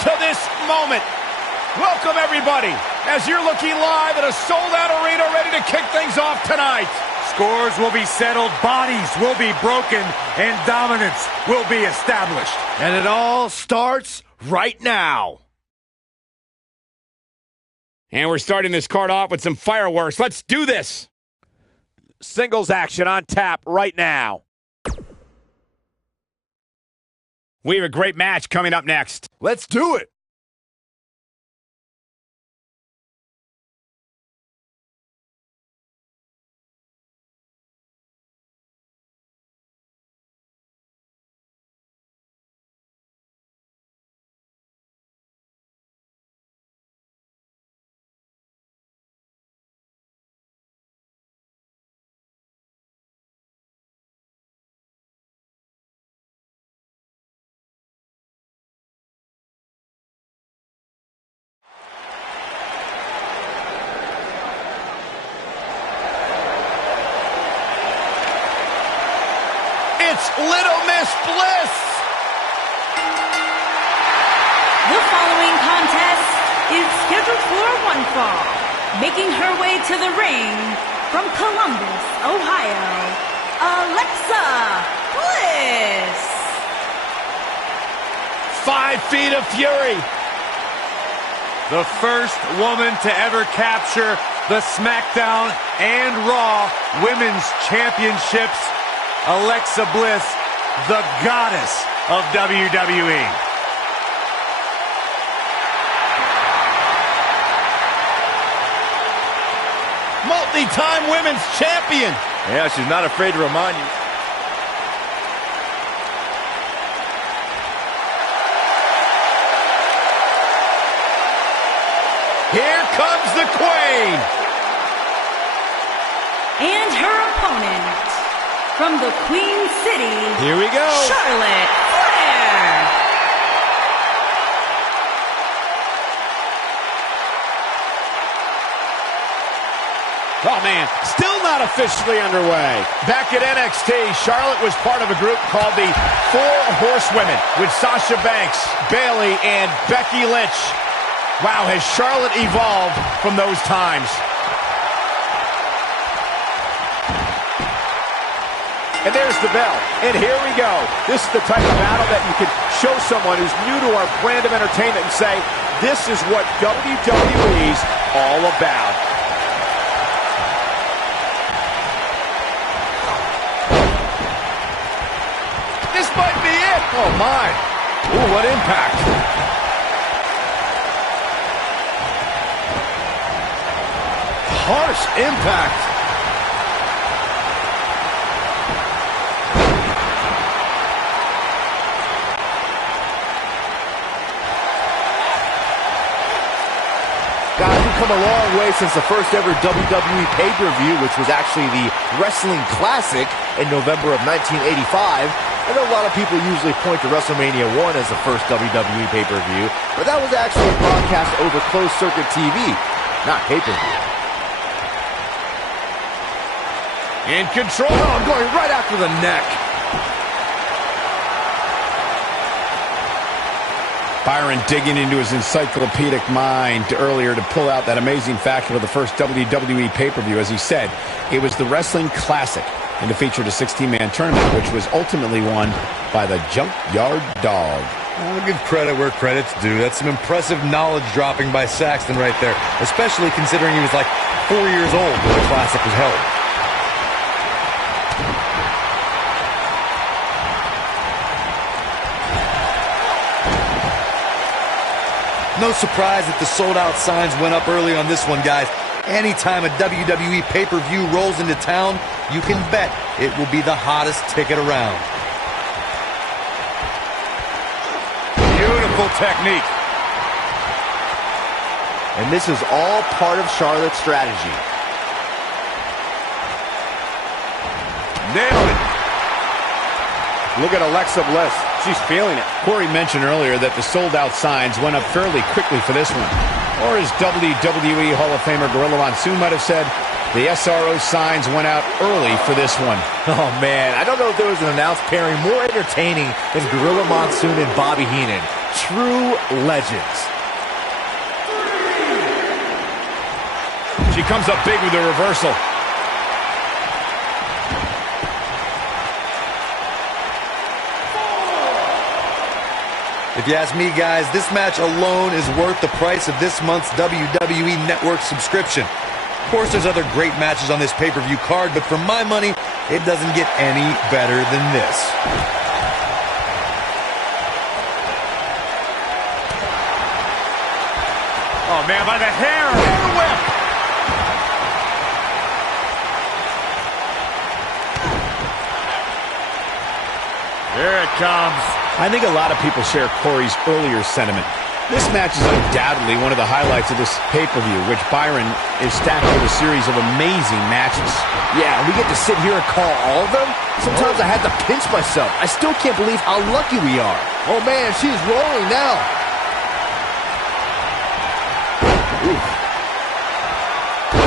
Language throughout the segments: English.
to this moment. Welcome, everybody, as you're looking live at a sold-out arena ready to kick things off tonight. Scores will be settled, bodies will be broken, and dominance will be established. And it all starts right now. And we're starting this card off with some fireworks. Let's do this. Singles action on tap right now. We have a great match coming up next. Let's do it. It's Little Miss Bliss. The following contest is scheduled for one fall. Making her way to the ring from Columbus, Ohio, Alexa Bliss. 5 feet of fury. The first woman to ever capture the SmackDown and Raw Women's Championships. Alexa Bliss, the goddess of WWE. Multi-time women's champion. Yeah, she's not afraid to remind you. Here comes the Queen. And her opponent, from the Queen City, here we go, Charlotte Flair. Oh, man, still not officially underway. Back at NXT, Charlotte was part of a group called the Four Horsewomen with Sasha Banks, Bayley, and Becky Lynch. Wow, has Charlotte evolved from those times. And there's the bell. And here we go. This is the type of battle that you can show someone who's new to our brand of entertainment and say, this is what WWE's all about. This might be it. Oh, my. Ooh, what impact. Harsh impact. Guys, we've come a long way since the first ever WWE pay-per-view, which was actually the Wrestling Classic in November of 1985. I know a lot of people usually point to WrestleMania 1 as the first WWE pay-per-view, but that was actually broadcast over closed-circuit TV, not pay-per-view. In control. Oh, going right after the neck. Byron digging into his encyclopedic mind earlier to pull out that amazing fact of the first WWE pay-per-view. As he said, it was the Wrestling Classic, and it featured a 16-man tournament, which was ultimately won by the Junkyard Dog. I'll give credit where credit's due. That's some impressive knowledge dropping by Saxton right there, especially considering he was like 4 years old when the Classic was held. No surprise that the sold-out signs went up early on this one, guys. Anytime a WWE pay-per-view rolls into town, you can bet it will be the hottest ticket around. Beautiful technique. And this is all part of Charlotte's strategy. Nailed it. Look at Alexa Bliss. She's feeling it. Corey mentioned earlier that the sold-out signs went up fairly quickly for this one. Or as WWE Hall of Famer Gorilla Monsoon might have said, the SRO signs went out early for this one. Oh, man, I don't know if there was an announced pairing more entertaining than Gorilla Monsoon and Bobby Heenan. True legends. She comes up big with a reversal. If you ask me, guys, this match alone is worth the price of this month's WWE Network subscription. Of course, there's other great matches on this pay-per-view card, but for my money, it doesn't get any better than this. Oh, man, by the hair. Hair whip. Here it comes. I think a lot of people share Corey's earlier sentiment. This match is undoubtedly one of the highlights of this pay-per-view, which Byron is stacked with a series of amazing matches. Yeah, we get to sit here and call all of them. Sometimes I had to pinch myself. I still can't believe how lucky we are. Oh man, she's rolling now. Oof.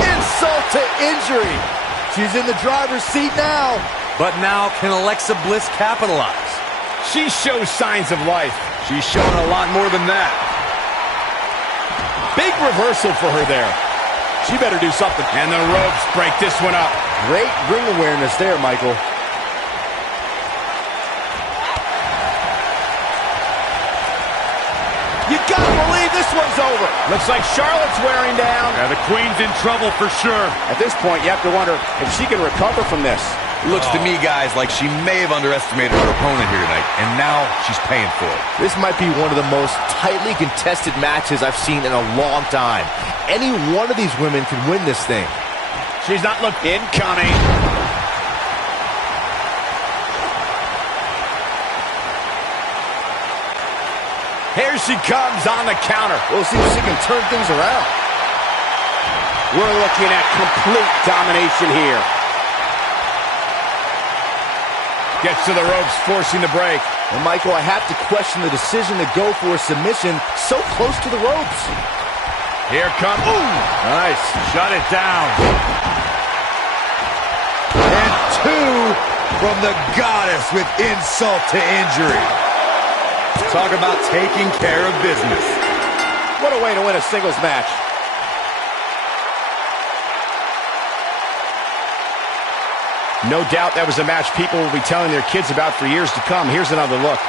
Insult to injury. She's in the driver's seat now. But now, can Alexa Bliss capitalize? She shows signs of life. She's showing a lot more than that. Big reversal for her there. She better do something. And the ropes break this one up. Great ring awareness there, Michael. You gotta believe this one's over. Looks like Charlotte's wearing down. Yeah, the Queen's in trouble for sure. At this point, you have to wonder if she can recover from this. Looks to me, guys, like she may have underestimated her opponent here tonight, and now she's paying for it. This might be one of the most tightly contested matches I've seen in a long time. Any one of these women can win this thing. She's not looking. Incoming. Here she comes on the counter. We'll see if she can turn things around. We're looking at complete domination here. Gets to the ropes, forcing the break. And Michael, I have to question the decision to go for a submission so close to the ropes. Here comes. Ooh! Nice. Shut it down. And two from the goddess with insult to injury. Talk about taking care of business. What a way to win a singles match. No doubt that was a match people will be telling their kids about for years to come. Here's another look.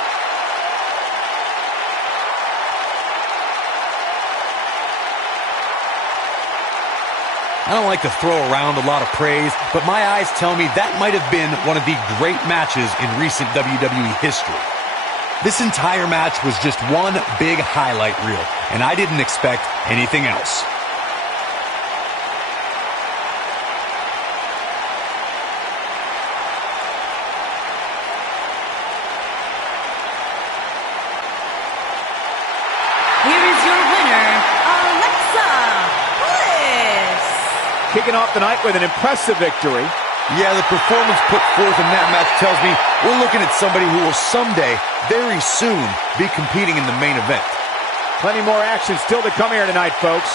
I don't like to throw around a lot of praise, but my eyes tell me that might have been one of the great matches in recent WWE history. This entire match was just one big highlight reel, and I didn't expect anything else. Here is your winner, Alexa Bliss. Kicking off the night with an impressive victory. Yeah, the performance put forth in that match tells me we're looking at somebody who will someday, very soon, be competing in the main event. Plenty more action still to come here tonight, folks.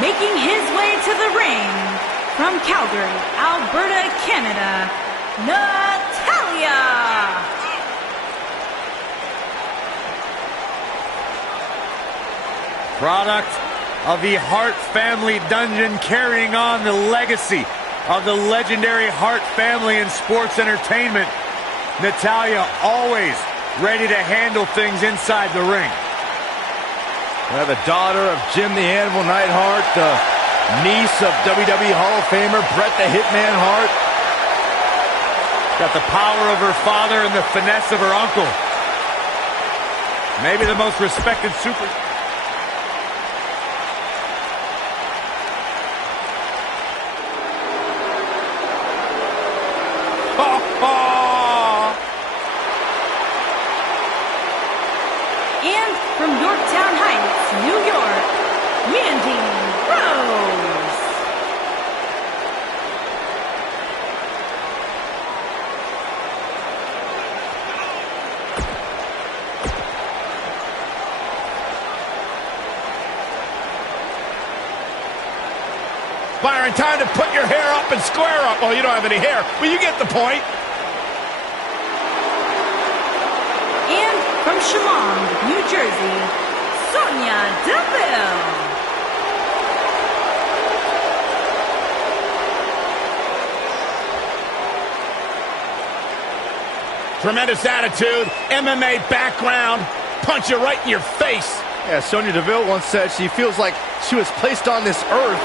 Making his way to the ring from Calgary, Alberta, Canada, Natalya. Natalia. Product of the Hart family dungeon, carrying on the legacy of the legendary Hart family in sports entertainment. Natalia always ready to handle things inside the ring. The daughter of Jim the Animal Neidhart, the niece of WWE Hall of Famer Bret the Hitman Hart. Got the power of her father and the finesse of her uncle. Maybe the most respected super... And from Yorktown Heights, New York, Mandy Rose. Byron, time to put your hair up and square up. Well, you don't have any hair, but you get the point. And from Chemung, New Jersey, Sonya Deville. Tremendous attitude, MMA background, punch you right in your face. Yeah, Sonya Deville once said she feels like she was placed on this earth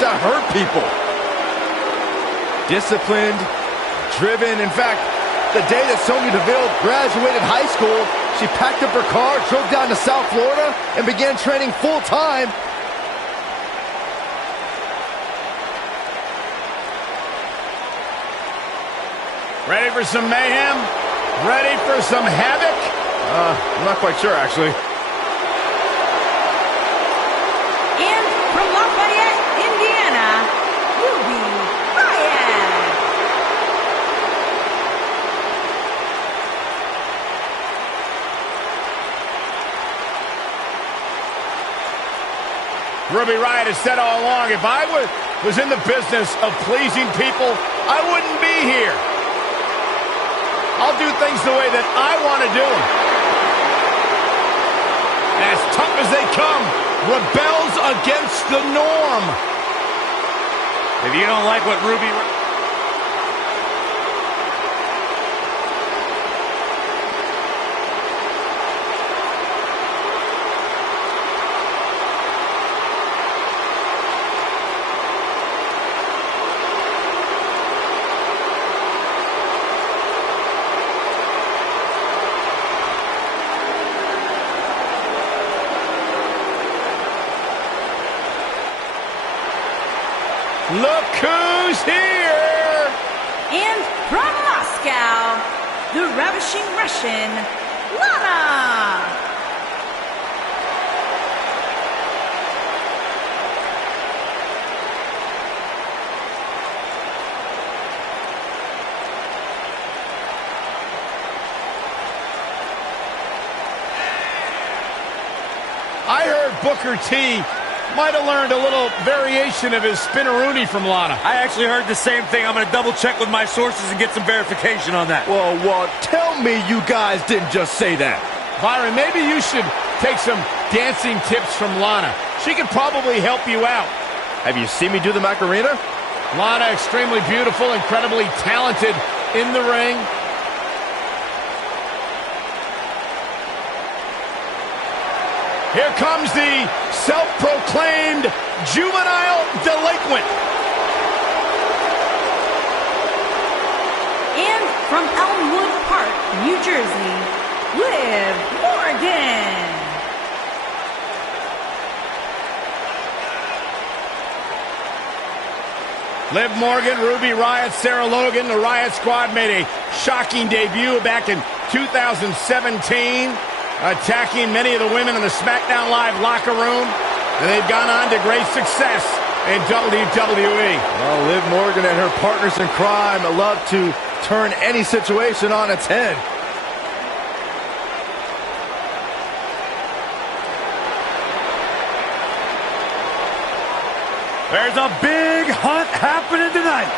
to hurt people. Disciplined, driven. In fact, the day that Sonya Deville graduated high school, she packed up her car, drove down to South Florida, and began training full-time. Ready for some mayhem? Ready for some havoc? I'm not quite sure, actually. And from Lafayette, Indiana, Ruby Riott. Ruby Riott has said all along, if I was in the business of pleasing people, I wouldn't be here. I'll do things the way that I want to do them. As tough as they come, rebels against the norm. If you don't like what Ruby... Look who's here! And from Moscow, the ravishing Russian, Lana. I heard Booker T might have learned a little variation of his spinneroonie from Lana. I actually heard the same thing. I'm going to double check with my sources and get some verification on that. Well, tell me you guys didn't just say that. Byron, maybe you should take some dancing tips from Lana. She could probably help you out. Have you seen me do the Macarena? Lana, extremely beautiful, incredibly talented in the ring. Here comes the self-proclaimed juvenile delinquent. And from Elmwood Park, New Jersey, Liv Morgan. Liv Morgan, Ruby Riott, Sarah Logan. The Riott Squad made a shocking debut back in 2017. Attacking many of the women in the SmackDown Live locker room, and they've gone on to great success in WWE. Well, Liv Morgan and her partners in crime love to turn any situation on its head. There's a big hunt happening tonight.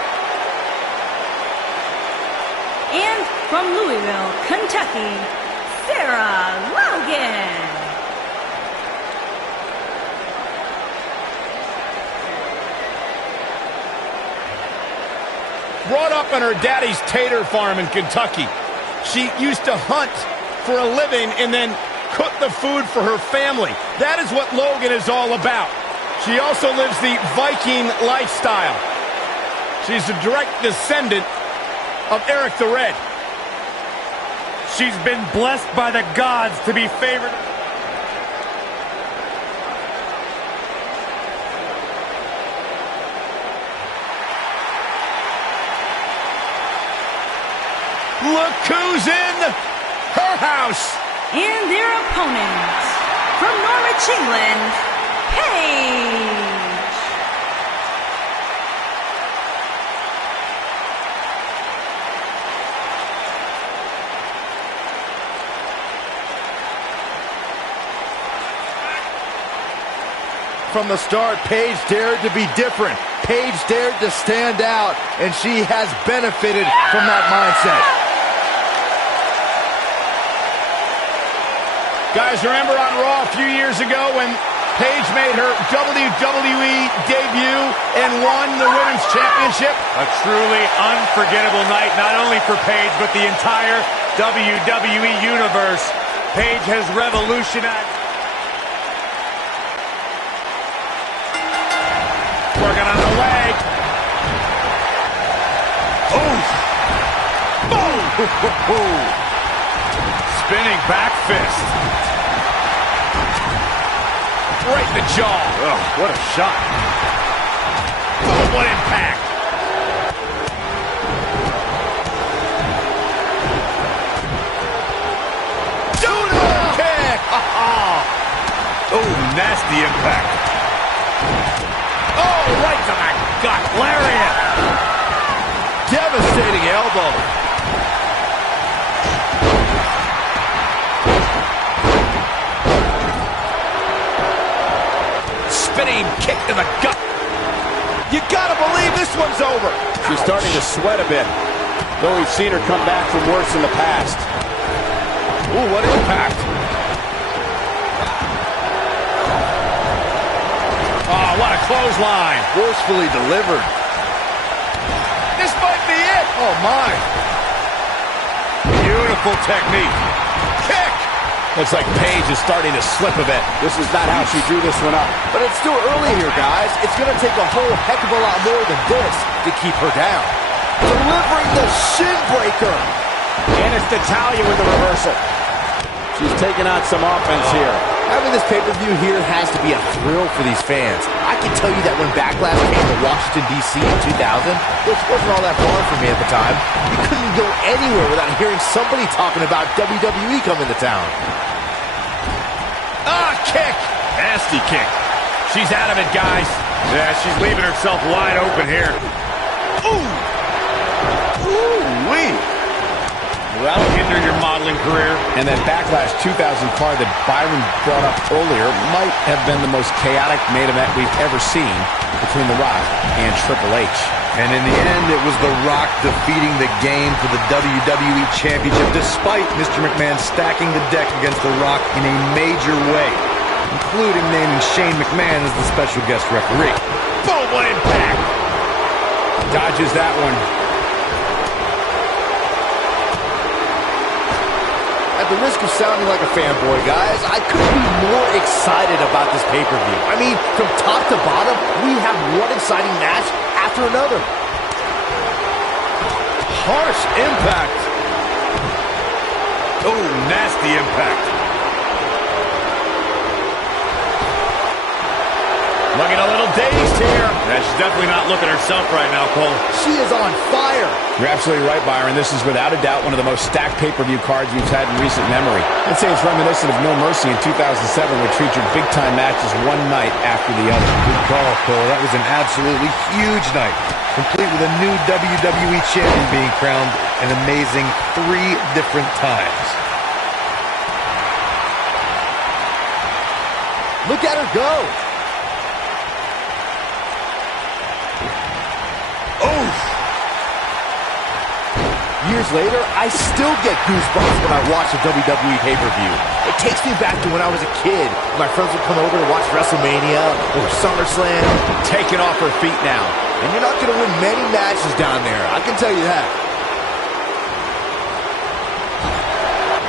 And from Louisville, Kentucky, Sarah Logan. Brought up on her daddy's tater farm in Kentucky. She used to hunt for a living and then cook the food for her family. That is what Logan is all about. She also lives the Viking lifestyle. She's a direct descendant of Eric the Red. She's been blessed by the gods to be favored. Look who's in her house. And their opponent, from Norwich, England, Paige. From the start, Paige dared to be different. Paige dared to stand out, and she has benefited from that mindset. Guys, remember on Raw a few years ago when Paige made her WWE debut and won the Women's Championship? A truly unforgettable night, not only for Paige, but the entire WWE Universe. Paige has revolutionized. Working on the leg. Oh! Boom! Spinning back fist. Right in the jaw. Oh, what a shot. Oh, what impact. Judo kick. Oh, nasty impact. Oh, right to the gut. Lariat. Devastating elbow. Spinning kick to the gut. You gotta believe this one's over. She's starting to sweat a bit, though we've seen her come back from worse in the past. Ooh, what impact. Oh, what a clothesline. Forcefully delivered. This might be it. Oh, my. Beautiful technique. Kick. Looks like Paige is starting to slip a bit. This is not how she drew this one up. But it's still early here, guys. It's going to take a whole heck of a lot more than this to keep her down. Delivering the shin breaker. And it's Natalya with the reversal. She's taking on some offense here. Having this pay-per-view here has to be a thrill for these fans. I can tell you that when Backlash came to Washington, D.C. in 2000, which wasn't all that far from me at the time, you couldn't go anywhere without hearing somebody talking about WWE coming to town. Ah, kick. Nasty kick. She's out of it, guys. Yeah, she's leaving herself wide open here. Ooh. Ooh-wee. That'll hinder your modeling career. And that Backlash 2000 card that Byron brought up earlier might have been the most chaotic main event we've ever seen between The Rock and Triple H. And in the end, it was The Rock defeating the game for the WWE Championship, despite Mr. McMahon stacking the deck against The Rock in a major way, including naming Shane McMahon as the special guest referee. Boom, what impact. Dodges that one. At the risk of sounding like a fanboy, guys, I couldn't be more excited about this pay-per-view. I mean, from top to bottom, we have one exciting match after another. Harsh impact. Oh, nasty impact. Looking a little dazed here. Yeah, she's definitely not looking herself right now, Cole. She is on fire. You're absolutely right, Byron. This is without a doubt one of the most stacked pay-per-view cards we've had in recent memory. I'd say it's reminiscent of No Mercy in 2007, which featured big-time matches one night after the other. Good call, Cole. That was an absolutely huge night, complete with a new WWE champion being crowned an amazing 3 different times. Look at her go. Years later, I still get goosebumps when I watch a WWE pay-per-view. It takes me back to when I was a kid. My friends would come over to watch WrestleMania or SummerSlam. Taking off her feet now. And you're not going to win many matches down there, I can tell you that.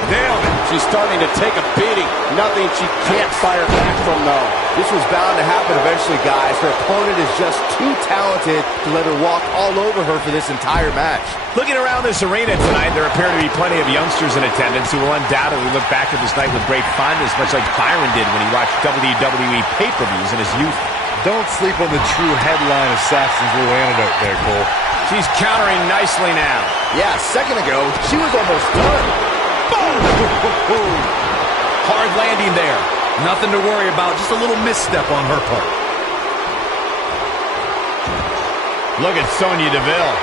Nailed it. She's starting to take a beating. Nothing she can't fire back from, though. This was bound to happen eventually, guys. Her opponent is just too talented to let her walk all over her for this entire match. Looking around this arena tonight, there appear to be plenty of youngsters in attendance who will undoubtedly look back at this night with great fondness, much like Byron did when he watched WWE pay-per-views in his youth. Don't sleep on the true headline assassin's little antidote there, Cole. She's countering nicely now. Yeah, a second ago, she was almost done. Boom! Hard landing there. Nothing to worry about, just a little misstep on her part. Look at Sonya Deville.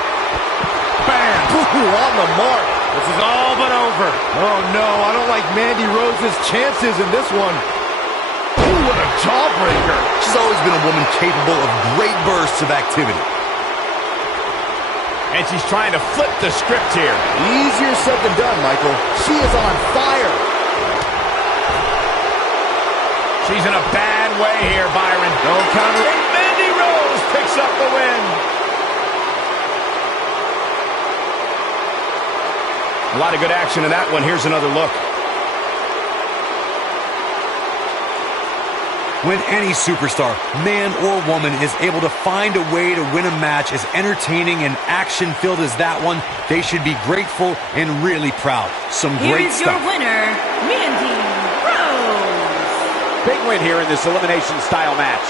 Bam! Ooh, on the mark. This is all but over. Oh, no, I don't like Mandy Rose's chances in this one. Ooh, what a jawbreaker. She's always been a woman capable of great bursts of activity. And she's trying to flip the script here. Easier said than done, Michael. She is on fire. She's in a bad way here, Byron. Don't counter it. Mandy Rose picks up the win. A lot of good action in that one. Here's another look. When any superstar, man or woman, is able to find a way to win a match as entertaining and action-filled as that one, they should be grateful and really proud. Some great Here's stuff. your winner, Mandy Rose. Big win here in this elimination style match.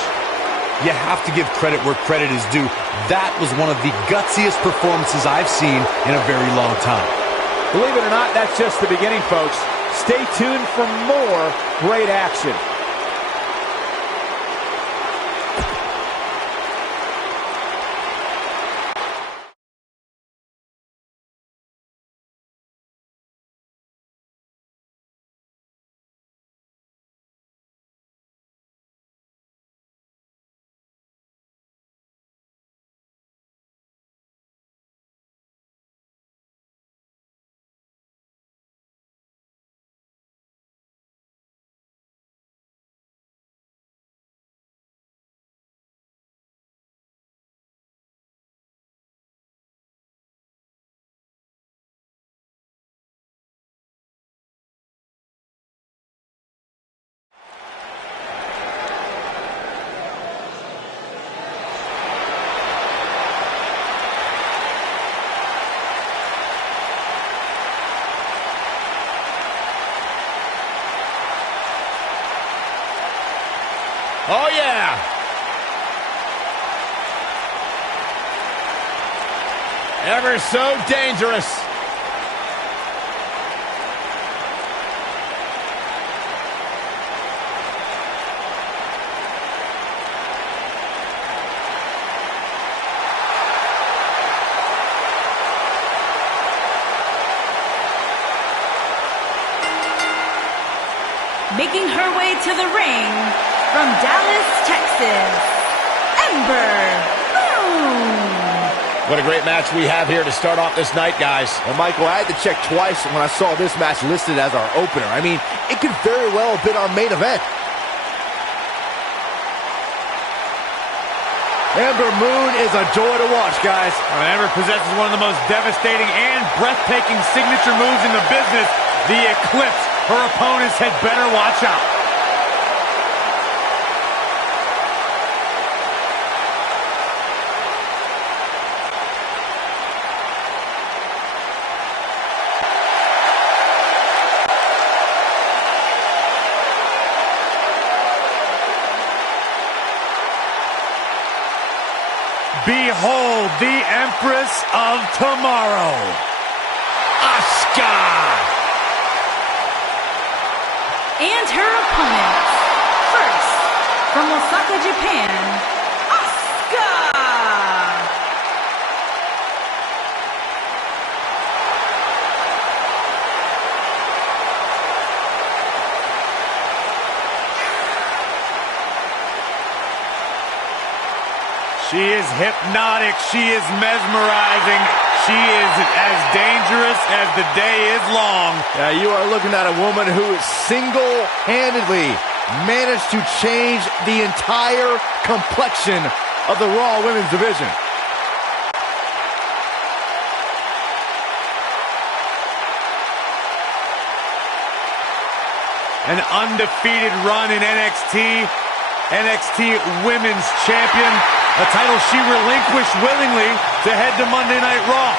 You have to give credit where credit is due. That was one of the gutsiest performances I've seen in a very long time. Believe it or not, that's just the beginning, folks. Stay tuned for more great action. Oh, yeah. Ever so dangerous. Making her way to the ring from Dallas, Texas, Ember Moon. What a great match we have here to start off this night, guys. Well, Michael, I had to check twice when I saw this match listed as our opener. I mean, it could very well have been our main event. Ember Moon is a joy to watch, guys. Ember possesses one of the most devastating and breathtaking signature moves in the business, the Eclipse. Her opponents had better watch out. Behold the Empress of Tomorrow, Asuka! And her opponents. First, from Osaka, Japan, Asuka! She is hypnotic. She is mesmerizing. She is as dangerous as the day is long. You are looking at a woman who single-handedly managed to change the entire complexion of the Raw Women's division. An undefeated run in NXT. NXT Women's Champion. A title she relinquished willingly to head to Monday Night Raw.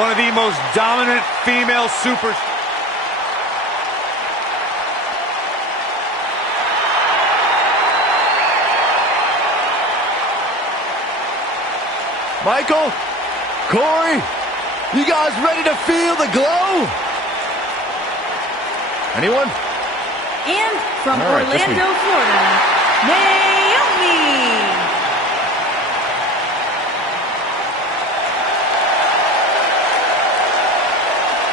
One of the most dominant female super... Michael, Corey, you guys ready to feel the glow? Anyone? And from right, Orlando, Florida, Naomi.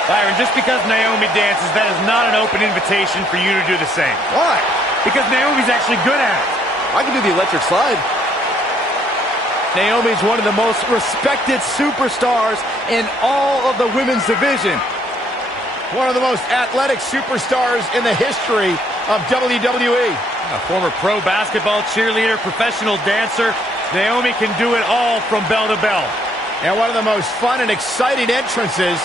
Byron, just because Naomi dances, that is not an open invitation for you to do the same. Why? Because Naomi's actually good at it. I can do the electric slide. Naomi's one of the most respected superstars in all of the women's division. One of the most athletic superstars in the history of WWE. A former pro basketball cheerleader, professional dancer, Naomi can do it all from bell to bell. And one of the most fun and exciting entrances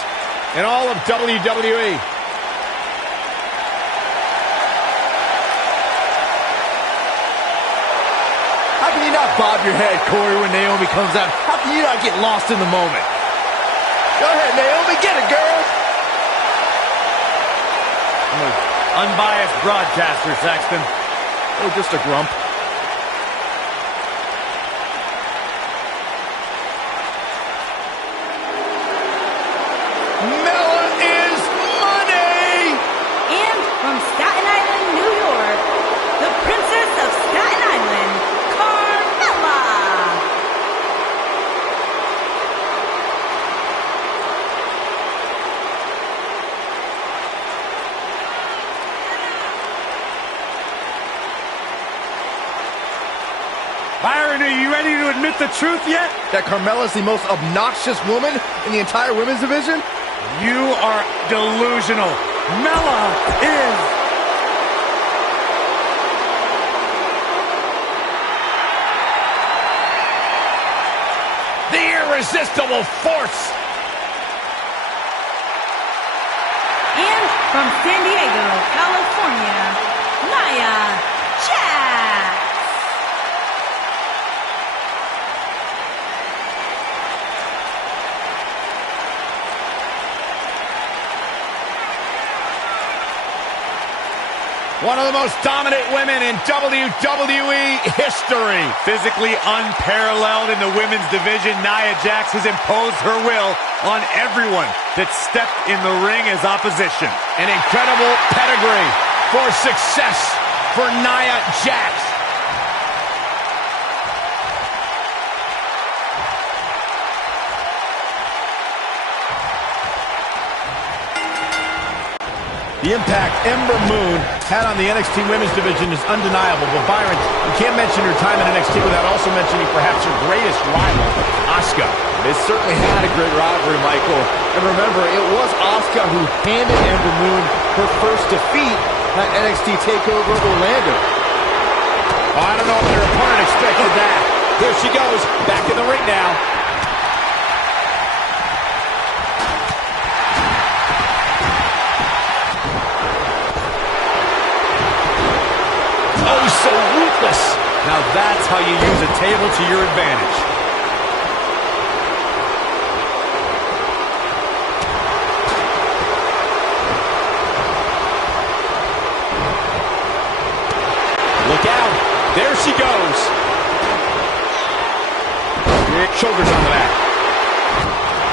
in all of WWE. How can you not bob your head, Corey, when Naomi comes out? How can you not get lost in the moment? Go ahead, Naomi, get it, girl! I'm an unbiased broadcaster, Saxton. Oh, just a grump. Mella is money! And from Staten Island, New York, the Princess of Staten Island, Carmella. Byron, are you ready to admit the truth yet? That Carmella's the most obnoxious woman in the entire women's division? You are delusional. Mella is... The irresistible force! And from San Diego, California, Nia Jax. One of the most dominant women in WWE history. Physically unparalleled in the women's division, Nia Jax has imposed her will on everyone that stepped in the ring as opposition. An incredible pedigree for success for Nia Jax. The impact Ember Moon had on the NXT Women's Division is undeniable. But Byron, you can't mention her time in NXT without also mentioning perhaps her greatest rival, Asuka. They certainly had a great rivalry, Michael. And remember, it was Asuka who handed Ember Moon her first defeat at NXT TakeOver Orlando. Oh, I don't know if their opponent expected that. Here she goes, back in the ring now. Oh, so ruthless. Now that's how you use a table to your advantage. Look out. There she goes. Shoulders on the mat.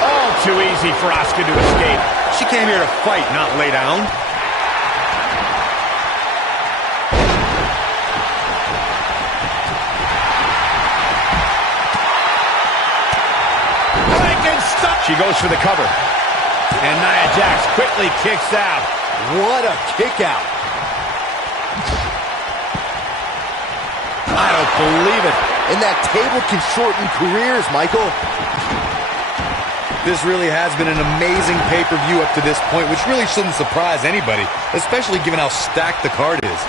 All too easy for Asuka to escape. She came here to fight, not lay down. She goes for the cover. And Nia Jax quickly kicks out. What a kick out. I don't believe it. And that table can shorten careers, Michael. This really has been an amazing pay-per-view up to this point, which really shouldn't surprise anybody, especially given how stacked the card is.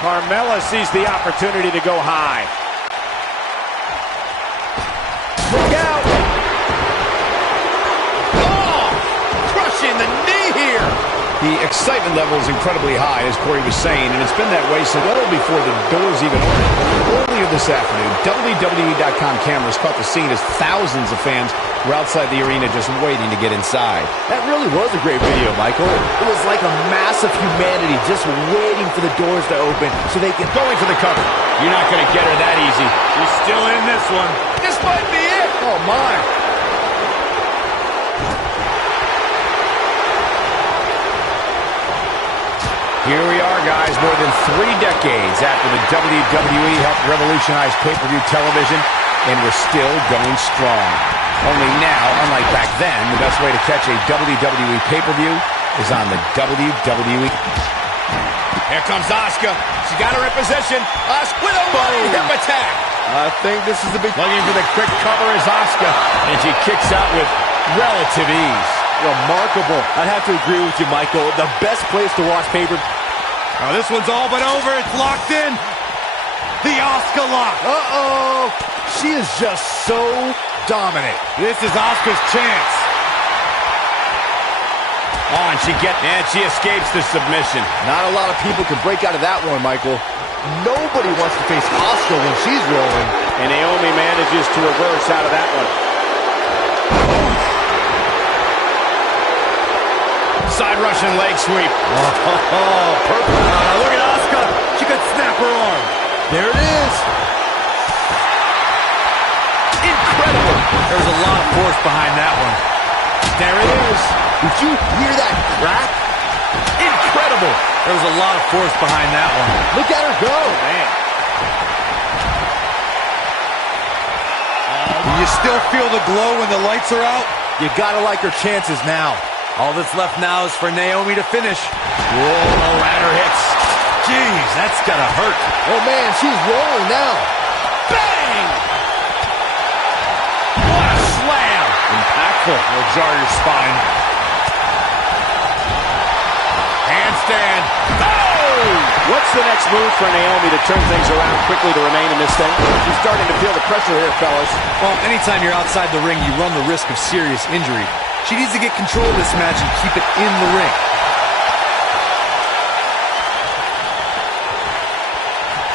Carmella sees the opportunity to go high. Look out! Oh! Crushing the knee here! The excitement level is incredibly high, as Corey was saying, and it's been that way since well before the doors even opened. Earlier this afternoon, WWE.com cameras caught the scene as thousands of fans were outside the arena just waiting to get inside. That really was a great video, Michael. It was like a mass of humanity just waiting for the doors to open so they can... Going for the cover. You're not going to get her that easy. She's still in this one. This might be it. Oh, my. Here we are, guys, more than 3 decades after the WWE helped revolutionize pay-per-view television, and we're still going strong. Only now, unlike back then, the best way to catch a WWE pay-per-view is on the WWE. Here comes Asuka. She got her in position. Asuka with a running hip attack. I think this is the big... Looking for the quick cover is Asuka, and she kicks out with relative ease. Remarkable. I'd have to agree with you, Michael. The best place to watch pay-per-view... Oh, this one's all but over. It's locked in. The Asuka lock. Uh-oh. She is just so dominant. This is Asuka's chance. Oh, and she escapes the submission. Not a lot of people can break out of that one, Michael. Nobody wants to face Asuka when she's rolling. And Naomi manages to reverse out of that one. Side Russian leg sweep. Oh, perfect. Look at Asuka. She could snap her arm. There it is. Incredible. There's a lot of force behind that one. There it is. Did you hear that crack? Incredible. There was a lot of force behind that one. Look at her go. Man. Can you still feel the glow when the lights are out? You gotta like her chances now. All that's left now is for Naomi to finish. Whoa, ladder hits. Jeez, that's gotta hurt. Oh, man, she's rolling now. Bang! What a slam. Impactful. Will jar your spine. Handstand. Oh! What's the next move for Naomi to turn things around quickly to remain in this thing? She's starting to feel the pressure here, fellas. Well, anytime you're outside the ring, you run the risk of serious injury. She needs to get control of this match and keep it in the ring.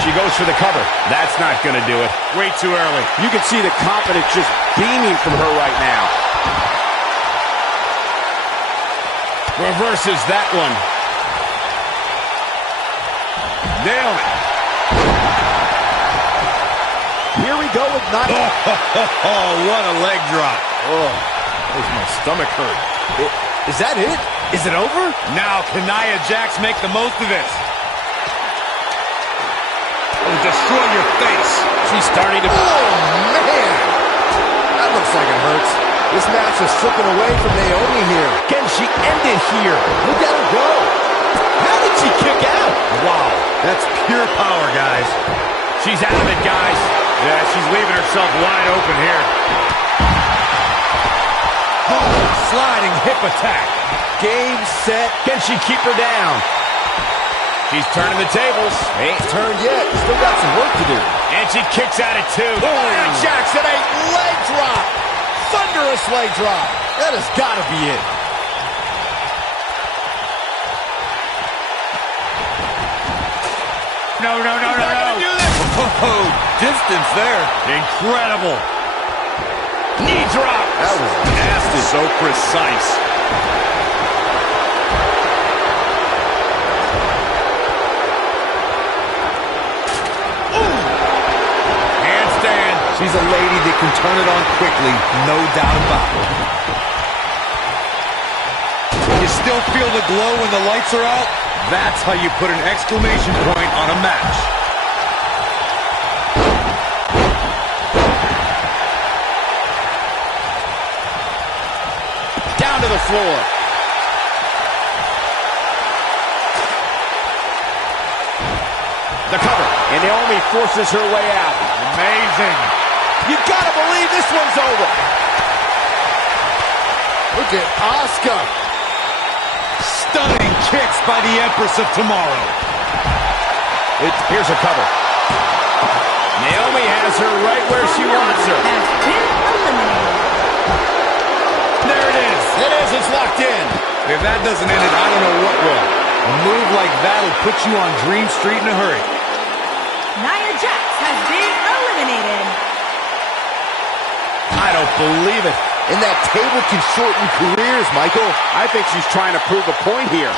She goes for the cover. That's not going to do it. Way too early. You can see the confidence just beaming from her right now. Reverses that one. Nailed it. Here we go with not... Oh, what a leg drop. Oh, makes my stomach hurt. Is that it? Is it over? Now, can Nia Jax make the most of this? It'll destroy your face. She's starting to... Oh, man. That looks like it hurts. This match is slipping away from Naomi here. Can she end it here? Look at her go. How did she kick out? Wow, that's pure power, guys. She's out of it, guys. Yeah, she's leaving herself wide open here. Oh, sliding hip attack. Game, set. Can she keep her down? She's turning the tables. Ain't turned yet. Still got some work to do. And she kicks out at 2. Nia Jax, a leg drop. Thunderous leg drop. That has got to be it. No. Do this. Oh, distance there. Incredible. Knee drop. That was nasty. So precise. Handstand. She's a lady that can turn it on quickly, no doubt about it. You still feel the glow when the lights are out? That's how you put an exclamation point on a match. floor. The cover, and Naomi forces her way out. Amazing. You gotta believe this one's over. Look at Asuka. Stunning kicks by the Empress of Tomorrow. Here's a cover. Naomi has her right where she wants her. Has been eliminated. There it is. It's locked in. If that doesn't end it, I don't know what will. A move like that will put you on Dream Street in a hurry. Nia Jax has been eliminated. I don't believe it. And that table can shorten careers, Michael. I think she's trying to prove a point here.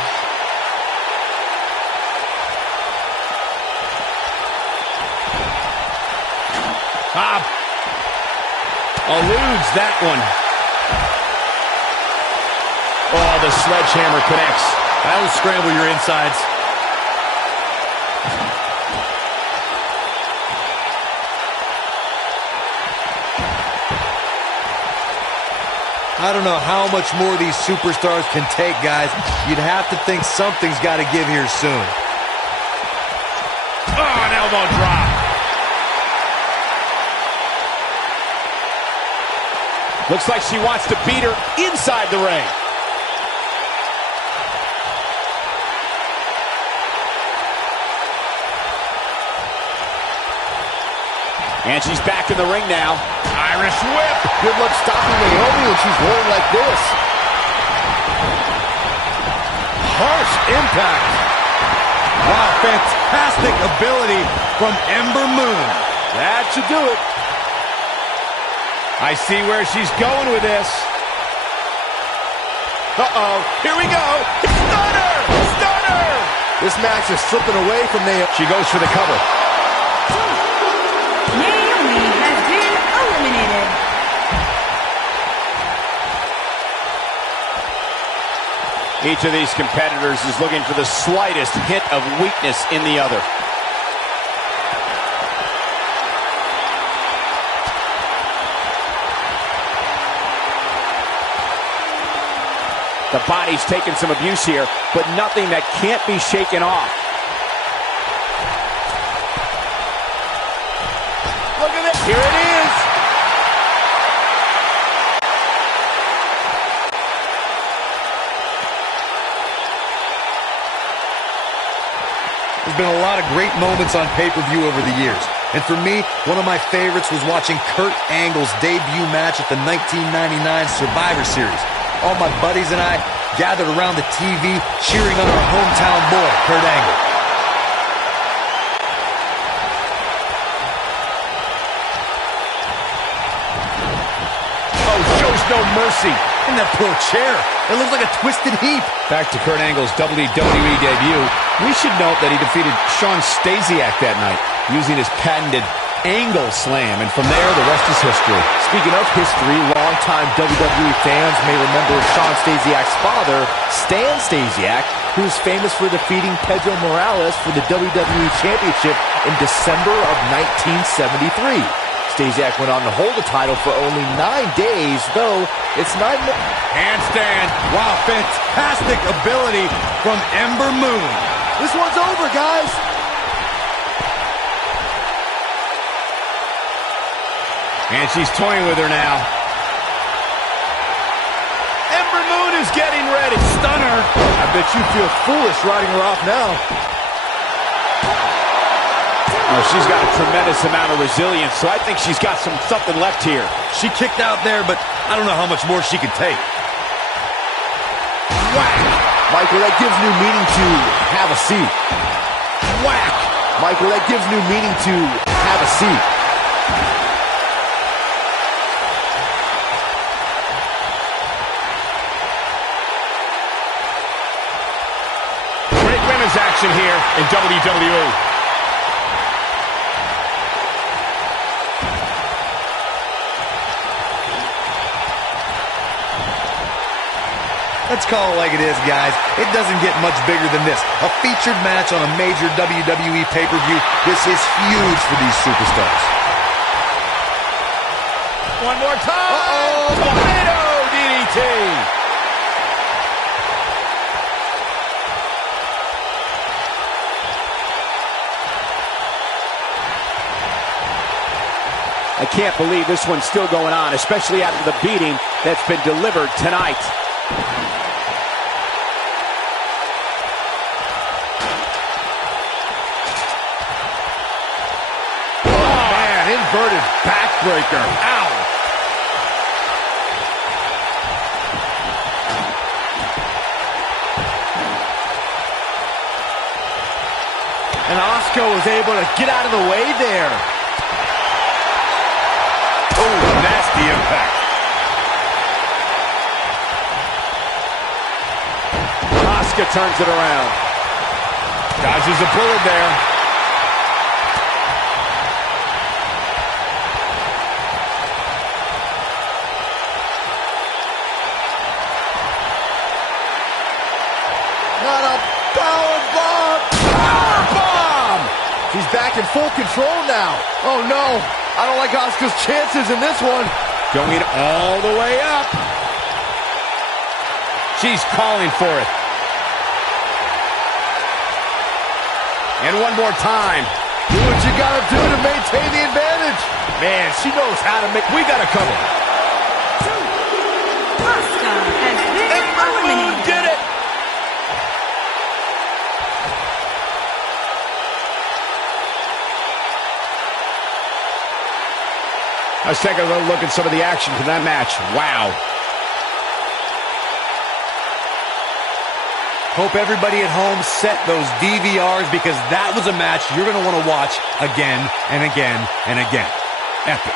Eludes that one. Oh, the sledgehammer connects. That'll scramble your insides. I don't know how much more these superstars can take, guys. You'd have to think something's got to give here soon. Oh, an elbow drop. Looks like she wants to beat her inside the ring. And she's back in the ring now. Irish whip. Good luck stopping Naomi when she's rolling like this. Harsh impact. Wow, fantastic ability from Ember Moon. That should do it. I see where she's going with this. Uh-oh. Here we go. Stunner! Stunner! This match is slipping away from Naomi. She goes for the cover. Naomi has been eliminated. Each of these competitors is looking for the slightest hint of weakness in the other. The body's taking some abuse here, but nothing that can't be shaken off. Look at it. Here it is. There's been a lot of great moments on pay-per-view over the years. And for me, one of my favorites was watching Kurt Angle's debut match at the 1999 Survivor Series. All my buddies and I gathered around the TV cheering on our hometown boy, Kurt Angle. Oh, shows no mercy. And that poor chair. It looks like a twisted heap. Back to Kurt Angle's WWE debut, we should note that he defeated Shawn Stasiak that night using his patented Angle Slam, and from there, the rest is history. Speaking of history, longtime WWE fans may remember Shawn Stasiak's father, Stan Stasiak, who was famous for defeating Pedro Morales for the WWE Championship in December of 1973. Stasiak went on to hold the title for only 9 days, though it's 9 more. Handstand. Wow, fantastic ability from Ember Moon. This one's over, guys. And she's toying with her now. Ember Moon is getting ready. Stunner. I bet you feel foolish riding her off now. Oh, she's got a tremendous amount of resilience, so I think she's got something left here. She kicked out there, but I don't know how much more she could take. Whack! Michael, that gives new meaning to have a seat. Whack! Michael, that gives new meaning to have a seat. Great women's action here in WWE. Let's call it like it is, guys. It doesn't get much bigger than this. A featured match on a major WWE pay-per-view. This is huge for these superstars. One more time. Uh-oh. Tornado DDT. I can't believe this one's still going on, especially after the beating that's been delivered tonight. Oh, man, inverted backbreaker. Ow. And Asuka was able to get out of the way there. Oh, nasty impact. Asuka turns it around. Dodges a bullet there. Not a power bomb. Power bomb. He's back in full control now. Oh, no. I don't like Asuka's chances in this one. Going all the way up. She's calling for it. And one more time. Do what you gotta do to maintain the advantage. Man, she knows how to make... We gotta cover. Asuka has been eliminated. Did it! Let's take a little look at some of the action from that match. Wow. Hope everybody at home set those DVRs because that was a match you're going to want to watch again and again and again. Epic.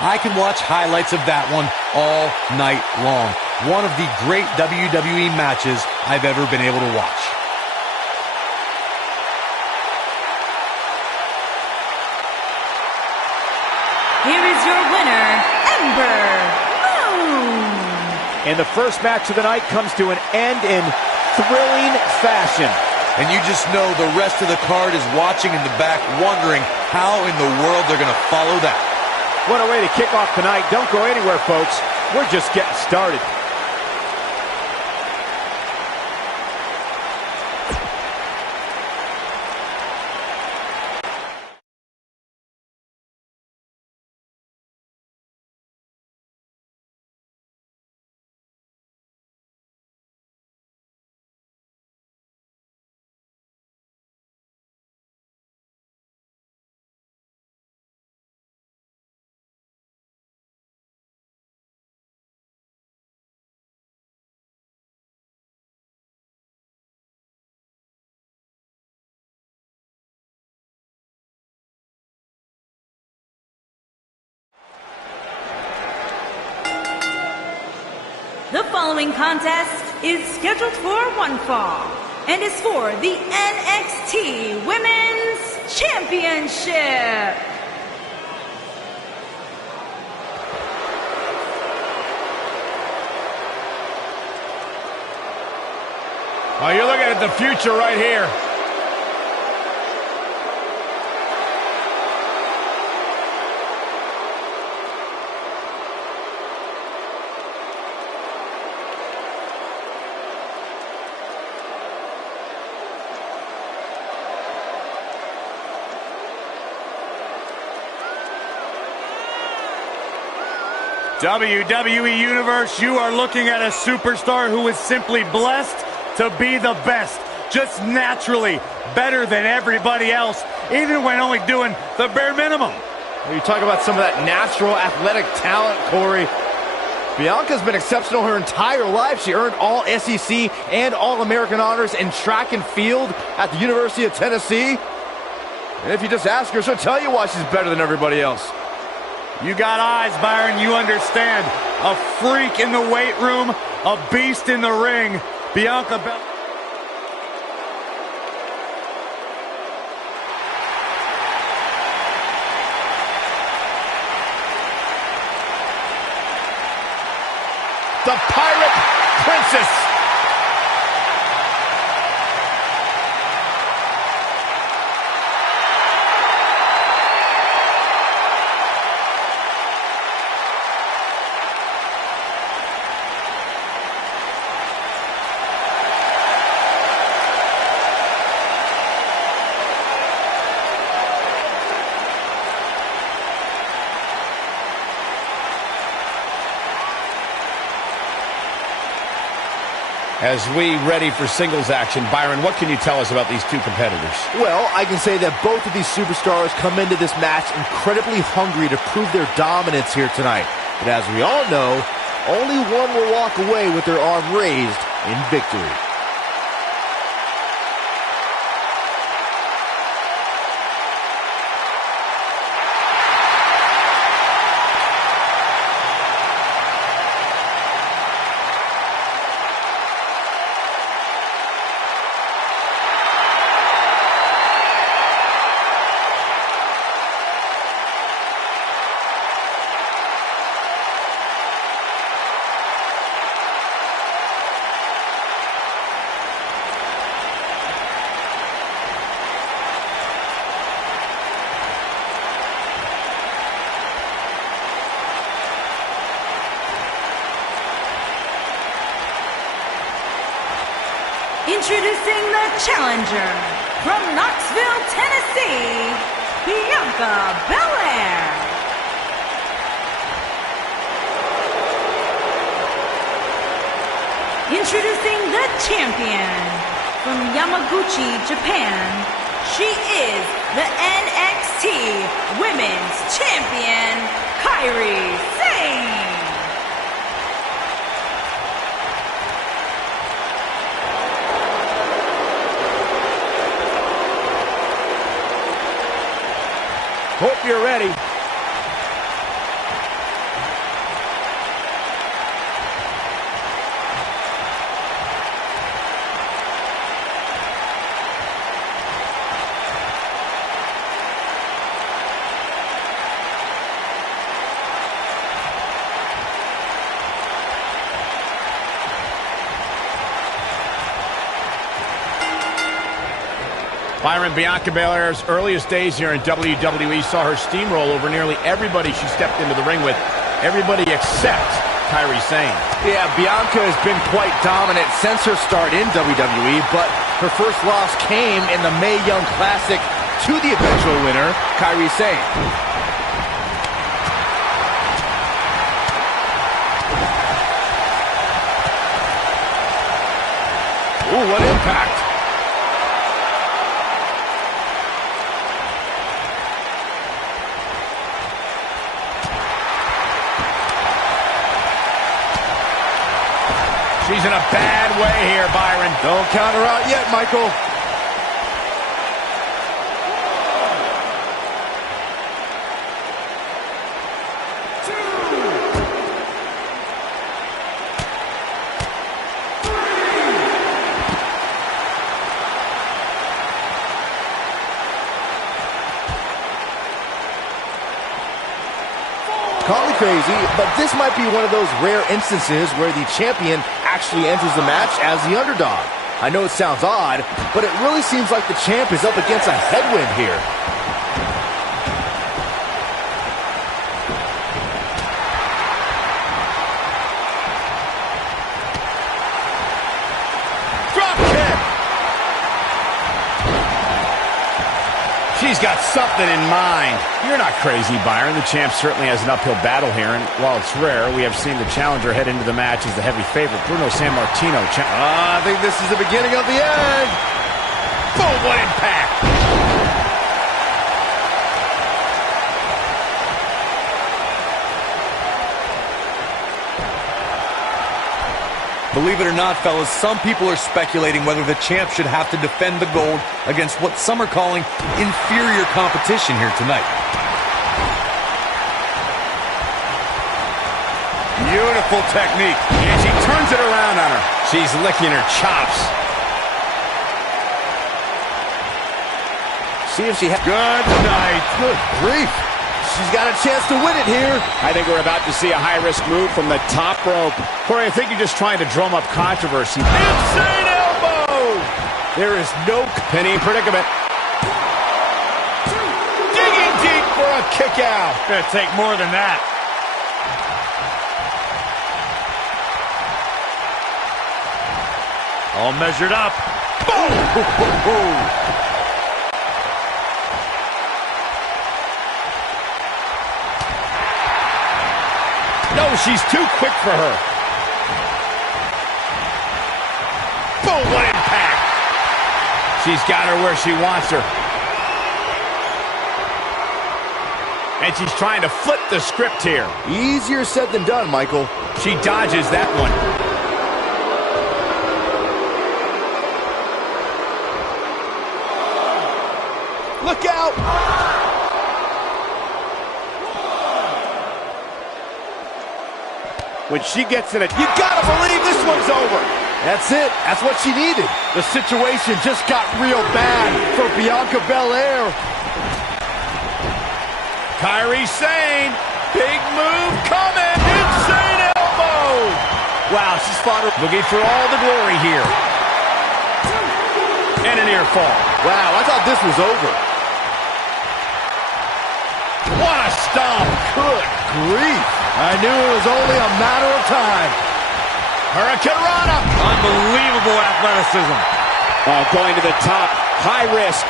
I can watch highlights of that one all night long. One of the great WWE matches I've ever been able to watch. Here is your winner, Ember Moon. And the first match of the night comes to an end in thrilling fashion. And you just know the rest of the card is watching in the back, wondering how in the world they're going to follow that. What a way to kick off tonight. Don't go anywhere, folks. We're just getting started. The following contest is scheduled for one fall and is for the NXT Women's Championship. Oh, you're looking at the future right here. WWE Universe, you are looking at a superstar who is simply blessed to be the best. Just naturally better than everybody else, even when only doing the bare minimum. When you talk about some of that natural athletic talent, Corey, Bianca's been exceptional her entire life. She earned all SEC and All-American honors in track and field at the University of Tennessee. And if you just ask her, she'll tell you why she's better than everybody else. You got eyes, Byron, you understand. A freak in the weight room, a beast in the ring. Bianca Belair. The Pirate Princess. As we ready for singles action, Byron, what can you tell us about these two competitors? Well, I can say that both of these superstars come into this match incredibly hungry to prove their dominance here tonight. But as we all know, only one will walk away with their arm raised in victory. Introducing the challenger from Knoxville, Tennessee, Bianca Belair. Introducing the champion from Yamaguchi, Japan. She is the NXT Women's Champion, Kairi Sane. Hope you're ready. Byron, Bianca Belair's earliest days here in WWE saw her steamroll over nearly everybody she stepped into the ring with. Everybody except Kairi Sane. Yeah, Bianca has been quite dominant since her start in WWE, but her first loss came in the Mae Young Classic to the eventual winner, Kairi Sane. Ooh, what impact! She's in a bad way here, Byron. Don't count her out yet, Michael. Call me crazy, but this might be one of those rare instances where the champion actually enters the match as the underdog. I know it sounds odd, but it really seems like the champ is up against a headwind here. Drop kick! She's got something in mind. You're not crazy, Byron. The champ certainly has an uphill battle here, and while it's rare, we have seen the challenger head into the match as the heavy favorite. Bruno Sammartino. I think this is the beginning of the end. Boom, what impact! Believe it or not, fellas, some people are speculating whether the champ should have to defend the gold against what some are calling inferior competition here tonight. Beautiful technique. And she turns it around on her. She's licking her chops. See if she has... Good night. Good grief. She's got a chance to win it here. I think we're about to see a high-risk move from the top rope. Corey, I think you're just trying to drum up controversy. Insane elbow! There is no penny predicament. Digging deep for a kick out. Gonna take more than that. All measured up. Boom! No, she's too quick for her. She's got her where she wants her. And she's trying to flip the script here. Easier said than done, Michael. She dodges that one. Look out! When she gets in it, you gotta believe this one's over. That's it. That's what she needed. The situation just got real bad for Bianca Belair. Kairi Sane, big move coming. Insane elbow. Wow, she's fought her. Looking for all the glory here. And a near fall. Wow, I thought this was over. What a stomp. Good grief. I knew it was only a matter of time. Hurricane Rana. Unbelievable athleticism. Oh, going to the top. High risk.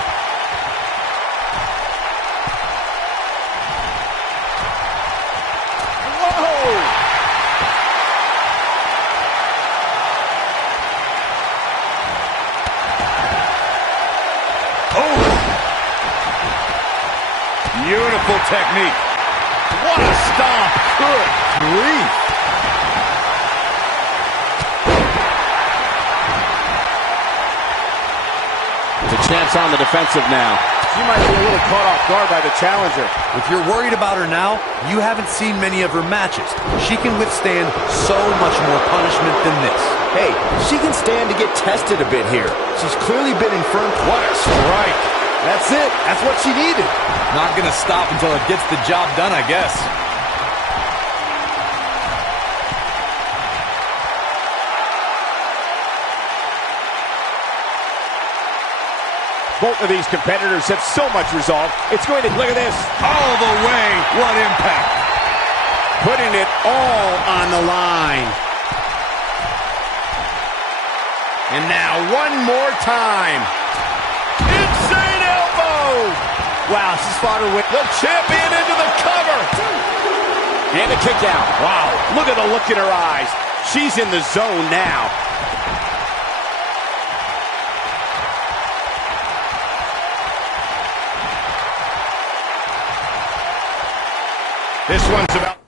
Beautiful technique. What a stomp. Good grief. The champ's on the defensive now. She might be a little caught off guard by the challenger. If you're worried about her now, you haven't seen many of her matches. She can withstand so much more punishment than this. Hey, she can stand to get tested a bit here. She's clearly been in firm. What a strike. That's it. That's what she needed. Not gonna stop until it gets the job done, I guess. Both of these competitors have so much resolve. It's going to, look at this. All the way. What impact. Putting it all on the line. And now one more time. Insane elbow. Wow, she's fought her with the champion into the cover. And a kick out. Wow, look at the look in her eyes. She's in the zone now. This one's about...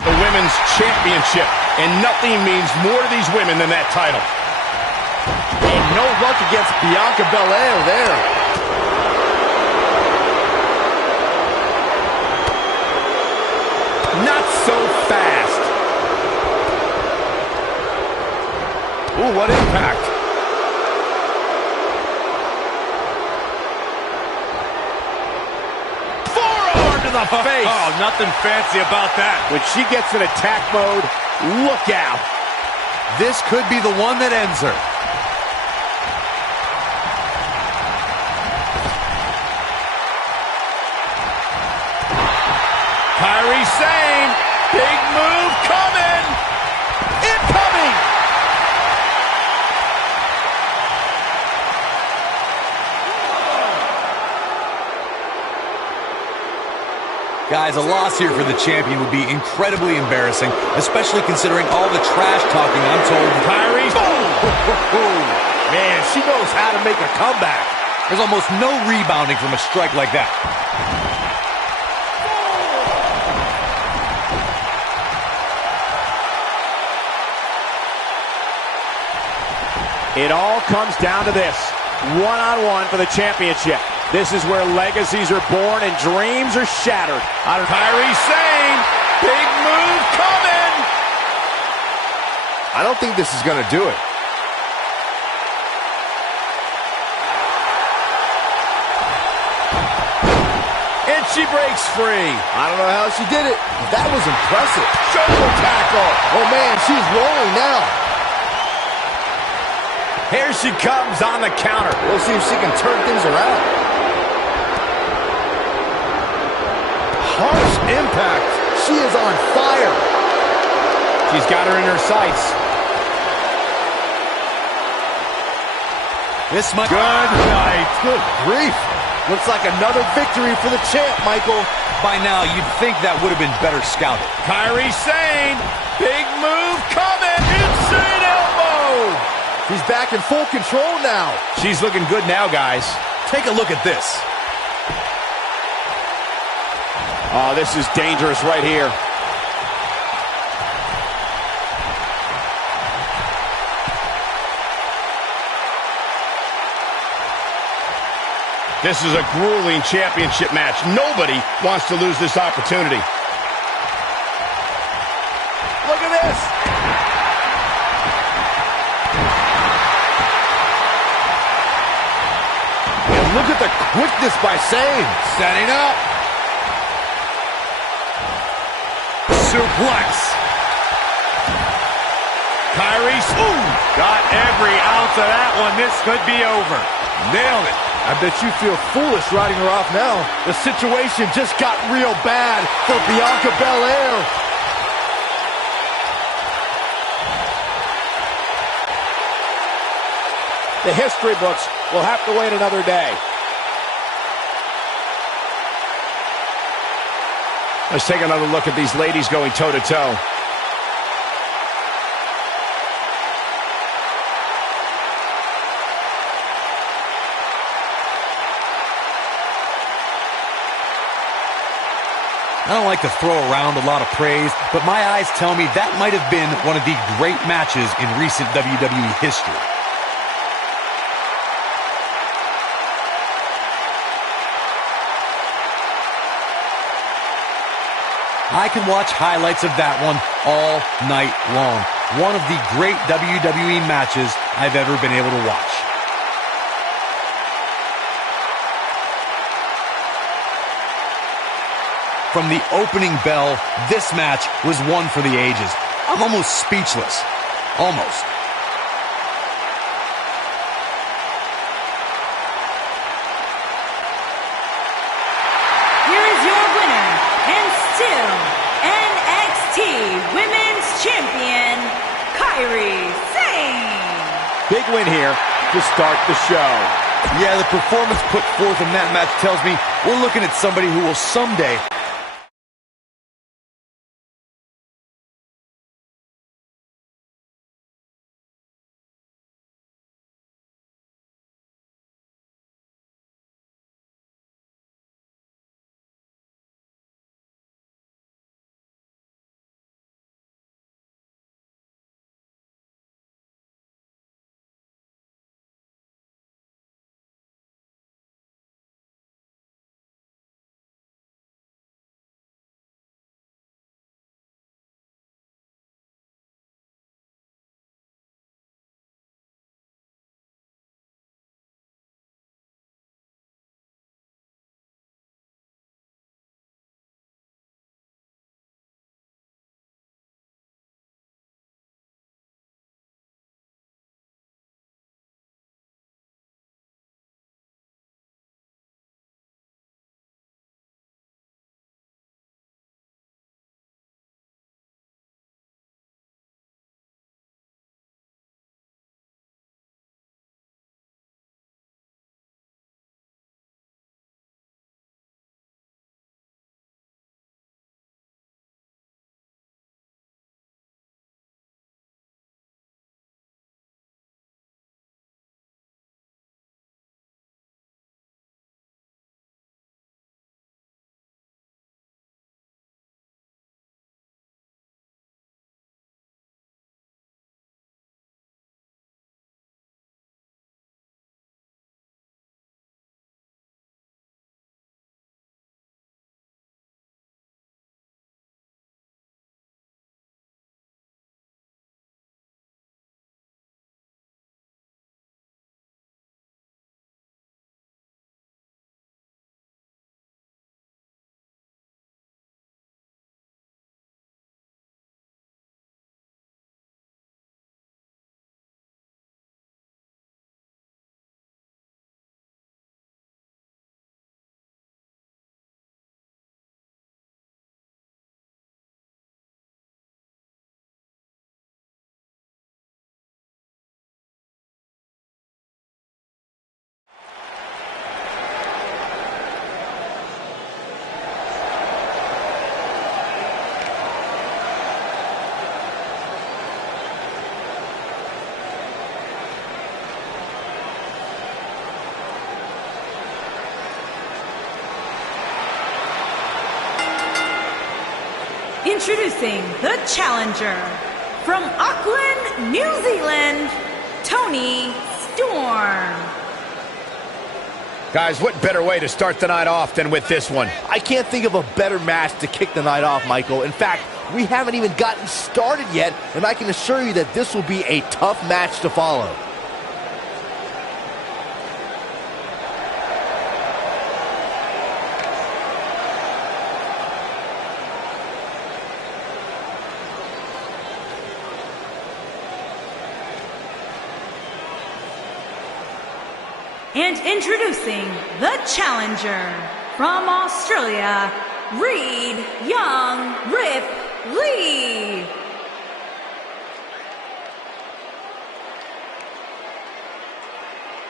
the women's championship, and nothing means more to these women than that title. And no luck against Bianca Belair there. Not so fast. Ooh, what impact. Forearm to the face. Oh, nothing fancy about that. When she gets in attack mode, look out. This could be the one that ends her. Kairi Sane, big move coming. Incoming. Guys, a loss here for the champion would be incredibly embarrassing, especially considering all the trash talking I'm told. Kairi, boom. Man, she knows how to make a comeback. There's almost no rebounding from a strike like that. It all comes down to this. One-on-one for the championship. This is where legacies are born and dreams are shattered. Kairi Sane, big move coming. I don't think this is going to do it. And she breaks free. I don't know how she did it. That was impressive. Shoulder tackle. Oh, man, she's rolling now. Here she comes on the counter. We'll see if she can turn things around. Harsh impact. She is on fire. She's got her in her sights. This might... Good night. Good grief. Looks like another victory for the champ, Michael. By now, you'd think that would have been better scouted. Kairi Sane, big move coming. Insane elbow. She's back in full control now. She's looking good now, guys. Take a look at this. Oh, this is dangerous right here. This is a grueling championship match. Nobody wants to lose this opportunity. Look at this. And look at the quickness by Sane. Setting up. Suplex. Kairi, Got every ounce of that one. This could be over. nailed it. I bet you feel foolish riding her off now. The situation just got real bad for Bianca Belair. The history books will have to wait another day. Let's take another look at these ladies going toe-to-toe. I don't like to throw around a lot of praise, but my eyes tell me that might have been one of the great matches in recent WWE history. I can watch highlights of that one all night long. One of the great WWE matches I've ever been able to watch. From the opening bell, this match was one for the ages. I'm almost speechless. Almost. Here is your winner, and still NXT Women's Champion, Kairi Sane. Big win here to start the show. Yeah, the performance put forth in that match tells me we're looking at somebody who will someday introducing the challenger from Auckland, New Zealand, Tony Storm. Guys, what better way to start the night off than with this one? I can't think of a better match to kick the night off, Michael. In fact, we haven't even gotten started yet, and I can assure you that this will be a tough match to follow. And introducing the challenger from Australia, Reed Young Rip Lee.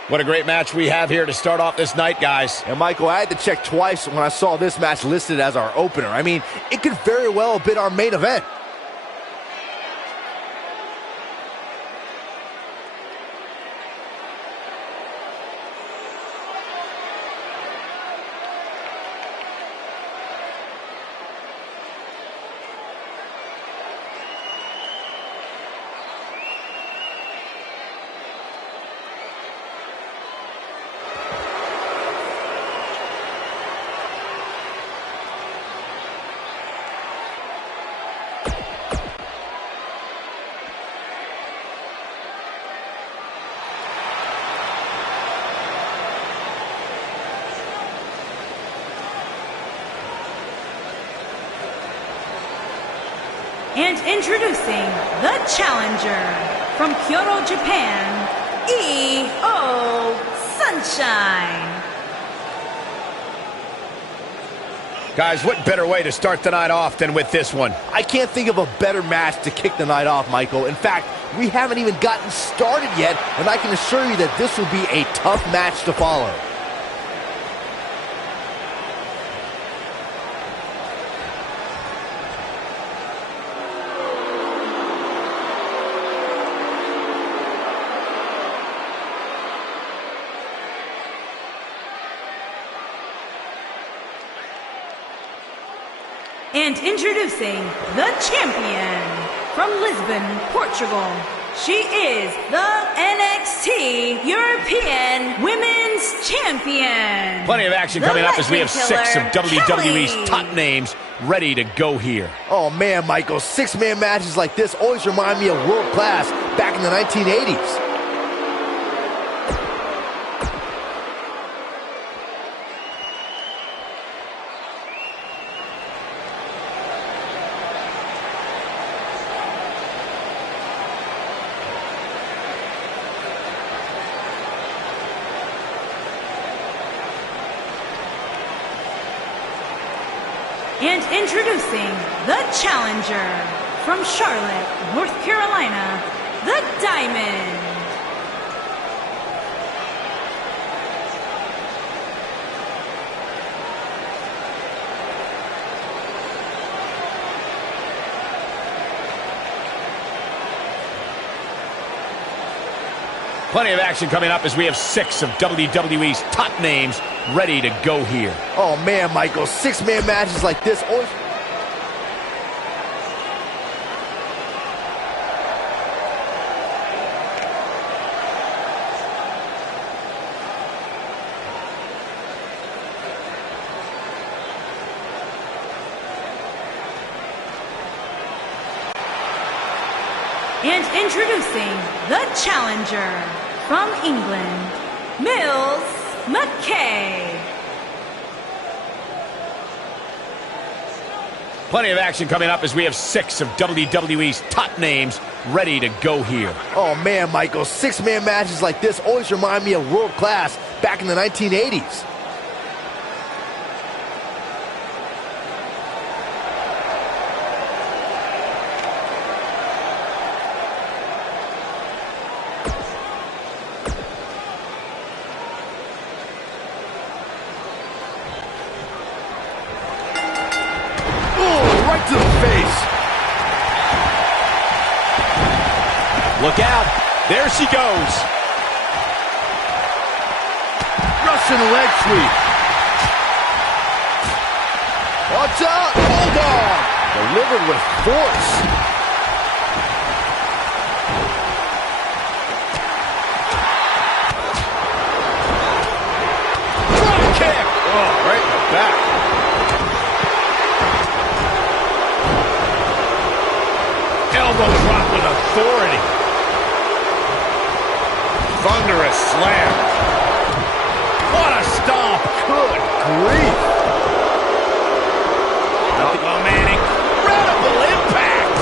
What a great match we have here to start off this night, guys. And Michael, I had to check twice when I saw this match listed as our opener. I mean, it could very well have been our main event. And introducing the challenger from Kyoto, Japan, E.O. Sunshine. Guys, what better way to start the night off than with this one? I can't think of a better match to kick the night off, Michael. In fact, we haven't even gotten started yet, and I can assure you that this will be a tough match to follow. And introducing the champion from Lisbon, Portugal. She is the NXT European Women's Champion. Plenty of action coming up as we have 6 of WWE's top names ready to go here. Oh man, Michael, 6-man matches like this always remind me of world class back in the 1980s. And introducing the challenger from Charlotte, North Carolina, the Diamond. Plenty of action coming up as we have 6 of WWE's top names ready to go here. Oh man, Michael, 6-man matches like this always... And introducing the challenger from England, Mills McKay. Plenty of action coming up as we have 6 of WWE's top names ready to go here. Oh man, Michael, 6-man matches like this always remind me of world class back in the 1980s. To the face. Look out. There she goes. Russian leg sweep. Watch out. Hold on. Delivered with force. Drop kick. Oh, right in the back. Elbow drop with authority. Thunderous slam. What a stomp. Good grief. Oh, man, incredible impact.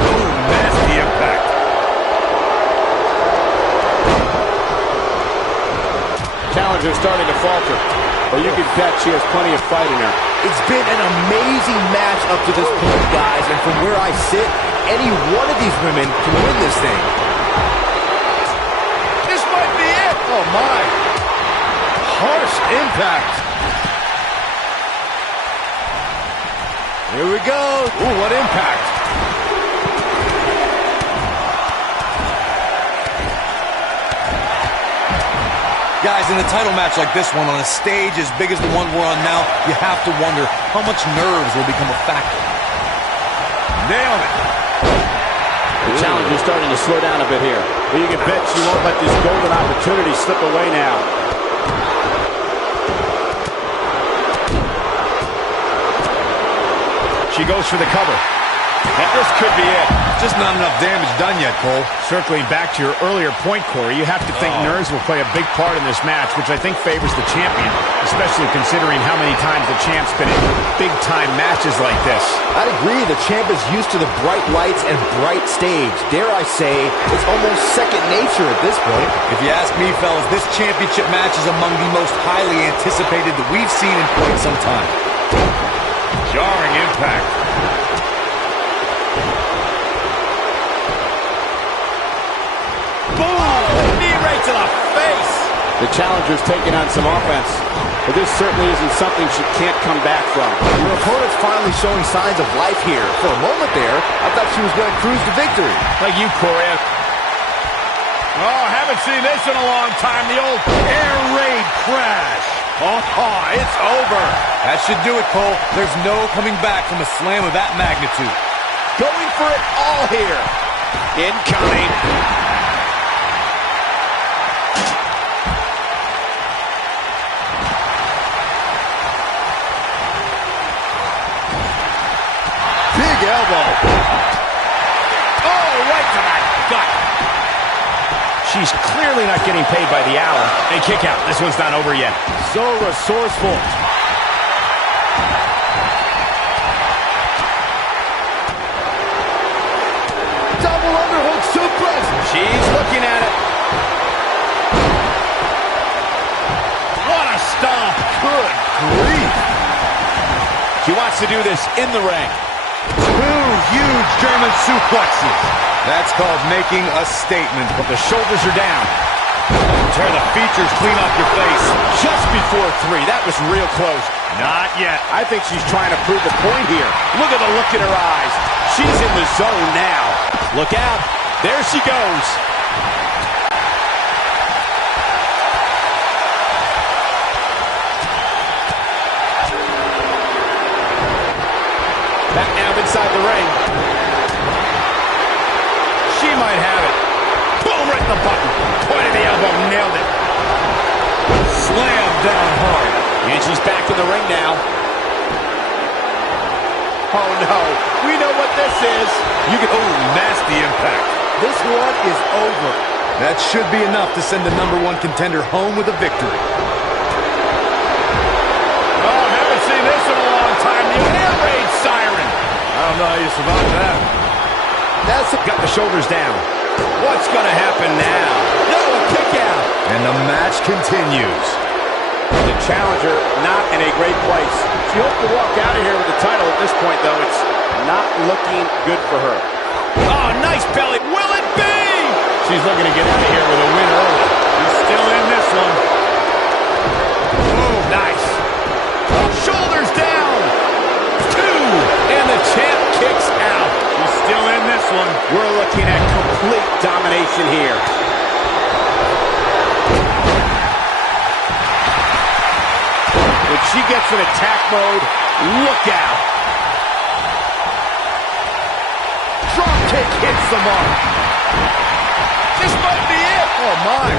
Ooh, nasty impact. Challenger's starting to falter, but you can bet she has plenty of fight in her. It's been an amazing match up to this point, guys, and from where I sit, any one of these women can win this thing. This might be it. Oh, my. Harsh impact. Here we go. Ooh, what impact. Guys, in a title match like this one, on a stage as big as the one we're on now, you have to wonder how much nerves will become a factor. Nailed it. The challenger's starting to slow down a bit here. But you can bet she won't let this golden opportunity slip away now. She goes for the cover. And this could be it. Just not enough damage done yet, Cole. Circling back to your earlier point, Corey, you have to think nerves will play a big part in this match, which I think favors the champion, especially considering how many times the champ's been in big-time matches like this. I'd agree, the champ is used to the bright lights and bright stage. Dare I say, it's almost second nature at this point. If you ask me, fellas, this championship match is among the most highly anticipated that we've seen in quite some time. Jarring impact. Boom! Knee right to the face! The challenger's taking on some offense, but this certainly isn't something she can't come back from. Your opponent's finally showing signs of life here. For a moment there, I thought she was going to cruise to victory. Like you, Corey. Oh, haven't seen this in a long time. The old air raid crash. Oh, it's over. That should do it, Cole. There's no coming back from a slam of that magnitude. Going for it all here. Incoming. Big elbow. Oh, right to the gut. She's clearly not getting paid by the hour. And kick out. This one's not over yet. So resourceful. Double underhook suplex. She's looking at it. What a stomp. Good grief. She wants to do this in the ring. Two huge German suplexes. That's called making a statement. But the shoulders are down. Tear the features clean off your face. Just before 3. That was real close. Not yet. I think she's trying to prove a point here. Look at the look in her eyes. She's in the zone now. Look out. There she goes. Back now inside the ring. She might have it. Boom, right in the button. Point of the elbow, nailed it. Slam down hard. And she's back in the ring now. Oh no, we know what this is. Oh, nasty impact. This one is over. That should be enough to send the #1 contender home with a victory. Oh, haven't seen this in a long time. The air raid siren. I don't know how you survived that. That's got the shoulders down. What's going to happen now? No, a kick out. And the match continues. The challenger not in a great place. She hoped to walk out of here with the title. At this point, though, it's not looking good for her. Oh, nice belly. Will it be? She's looking to get out of here with a win early. She's still in this one. Oh, nice. Shoulders down. 2. And the champ kicks out. She's still in this one. We're looking at complete domination here. When she gets in attack mode, Look out. Drop kick hits the mark. This might be it. Oh, my.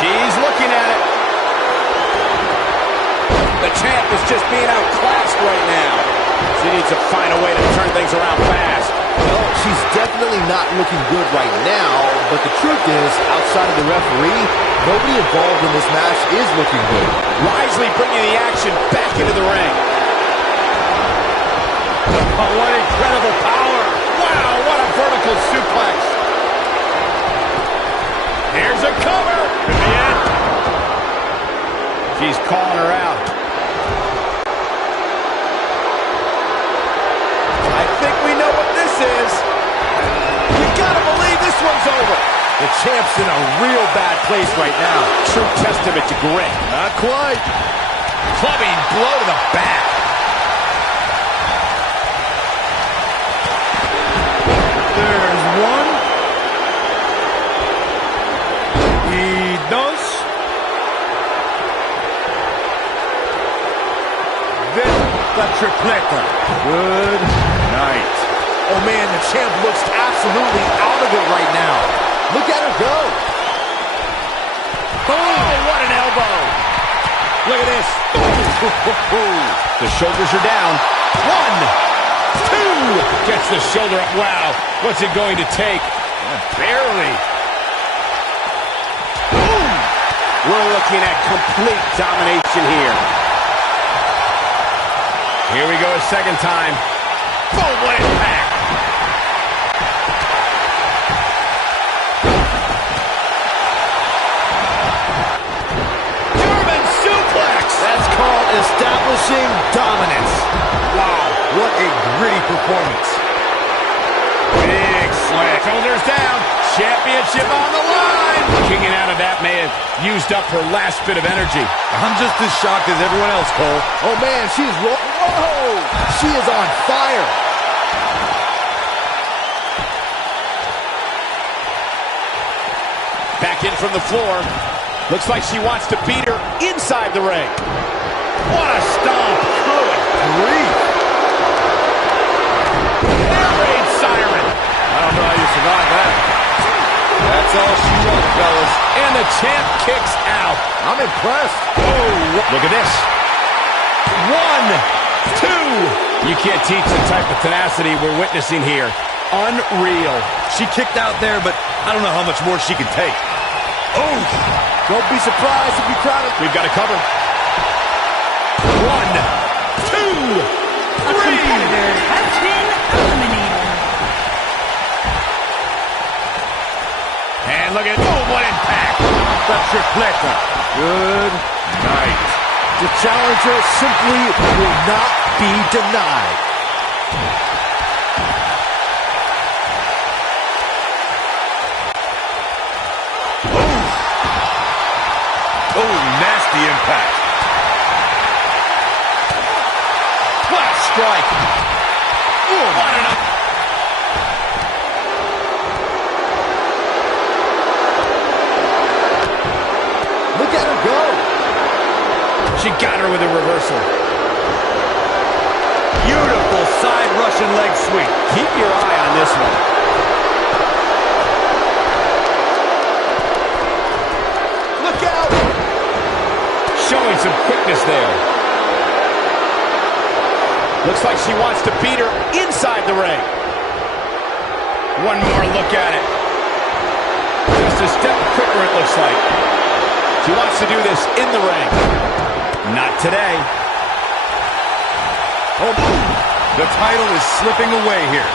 She's looking at it. The champ is just being outclassed right now. She needs to find a way to turn things around fast. Well, she's definitely not looking good right now, but the truth is, outside of the referee, nobody involved in this match is looking good. Wisely bringing the action back into the ring. Oh, what incredible power. Wow, what a vertical suplex. Here's a cover. Could be it. She's calling her out. I think we know what this is. We gotta believe this one's over. The champ's in a real bad place right now. True testament to grit. Not quite. Clubbing blow to the back. There's one. Y dos. Then the tripleta. Good night. Oh, man, the champ looks absolutely out of it right now. Look at her go. Oh, what an elbow. Look at this. The shoulders are down. 1, 2. Gets the shoulder up. Wow. What's it going to take? Barely. Boom. We're looking at complete domination here. Here we go a second time. Boom, what impact. German suplex. That's called establishing dominance. Wow, what a gritty performance. Big slam. Shoulders down. Championship on the line. Kicking out of that may have used up her last bit of energy. I'm just as shocked as everyone else, Cole. Oh, man, she's whoa! She is on fire. Back in from the floor. Looks like she wants to beat her inside the ring. What a stomp. Good grief. Air raid siren. I don't know how you survive that. That's all she wrote, fellas. And the champ kicks out. I'm impressed. Oh, look at this. 1, 2. You can't teach the type of tenacity we're witnessing here. Unreal. She kicked out there, but I don't know how much more she can take. Oh, Don't be surprised if you crowd it. we've got to cover. 1, 2, 3. A competitor has been eliminated. And look at, oh, what impact. The tripleta. Good night. The challenger simply will not be denied. Oh, nasty impact. What a strike. Ooh, what an up. Look at her go. She got her with a reversal. Beautiful side Russian leg sweep. Keep your eye on this one. Look out. Showing some quickness there. Looks like she wants to beat her inside the ring. One more look at it. Just a step quicker, it looks like. She wants to do this in the ring. Not today. Oh, the title is slipping away here.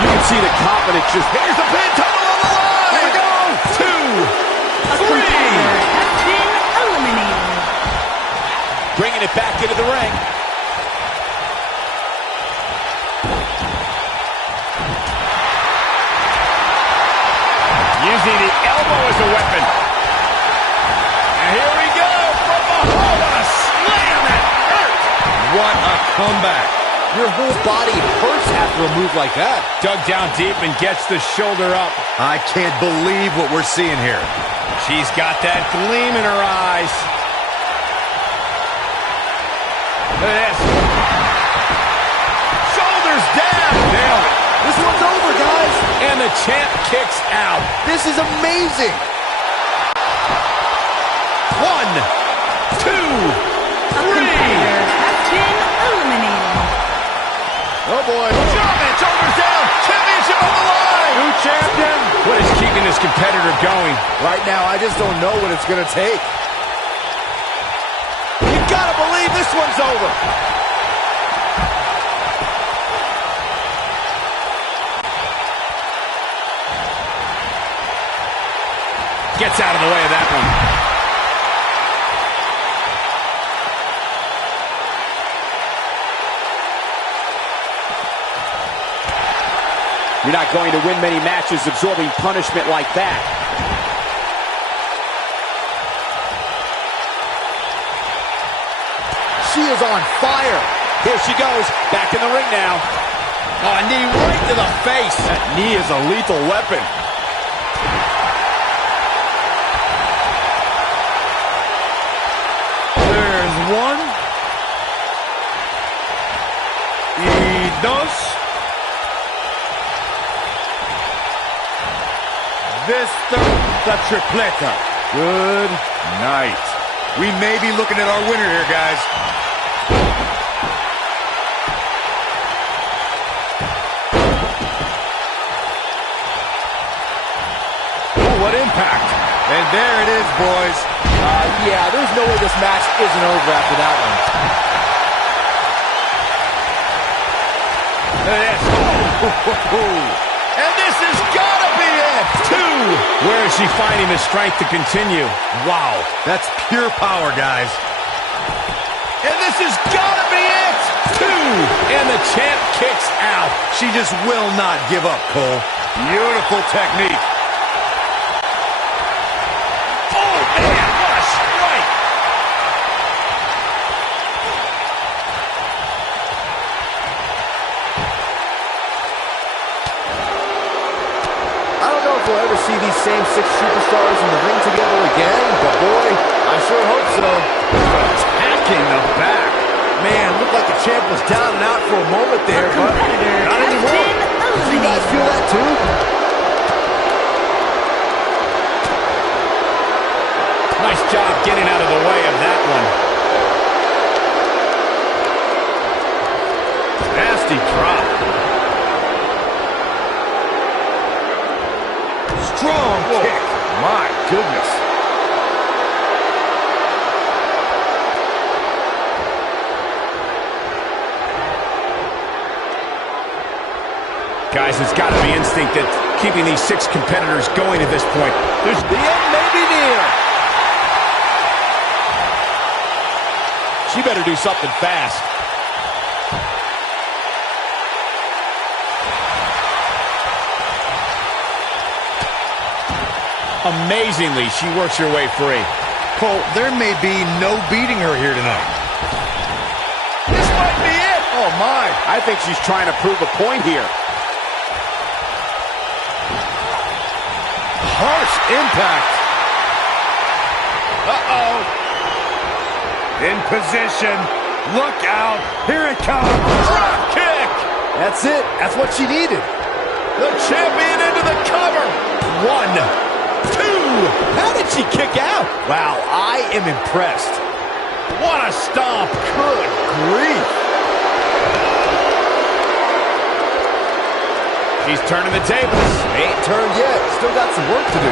You can see the confidence just... Here's the pin, title on the line! Here we go! A 2, 3! competitor has been eliminated. Bringing it back into the ring. Using the elbow as a weapon. And here we go from behind. What a slam that hurt. What a comeback. Your whole body hurts after a move like that. Dug down deep and gets the shoulder up. I can't believe what we're seeing here. She's got that gleam in her eyes. Look at this. Shoulders down. Nailed it. This one's over, guys. And the champ kicks out. This is amazing. 1, 2, 3. A competitor has been eliminated. Oh, boy. German, shoulders down. Championship on the line. New champion. What is keeping this competitor going? Right now, I just don't know what it's going to take. You gotta believe this one's over. Gets out of the way of that one. You're not going to win many matches absorbing punishment like that. She is on fire. Here she goes, back in the ring now. Oh, a knee right to the face. That knee is a lethal weapon. There's one. Y dos. Vista the tripleta. Good night. We may be looking at our winner here, guys. Oh, what impact. And there it is, boys. Yeah, there's no way this match isn't over after that one. Look at this. And this has got to be it. 2. Where is she finding the strength to continue? Wow, that's pure power, guys. And this has got to be it. 2. And the champ kicks out. She just will not give up, Cole. Beautiful technique. Oh, man, what a strike. I don't know if we'll ever see these same 6 superstars in the ring together again, but boy, I sure hope so. Attacking the back. Man, looked like the champ was down and out for a moment there, A but competitor not has anymore. been Did you guys eliminated. feel that too? Nice job getting out of the way of that one. Nasty drop. Strong kick. My goodness. Guys, it's got to be instinct that keeping these 6 competitors going at this point. The end may be near. She better do something fast. Amazingly, she works her way free. Cole, there may be no beating her here tonight. This might be it. Oh, my. I think she's trying to prove a point here. Harsh impact. Uh-oh. In position. Look out. Here it comes. Drop kick. That's it. That's what she needed. The champion into the cover. 1, 2. How did she kick out? Wow, I am impressed. What a stomp. Good grief. She's turning the tables. Ain't turned yet. Still got some work to do.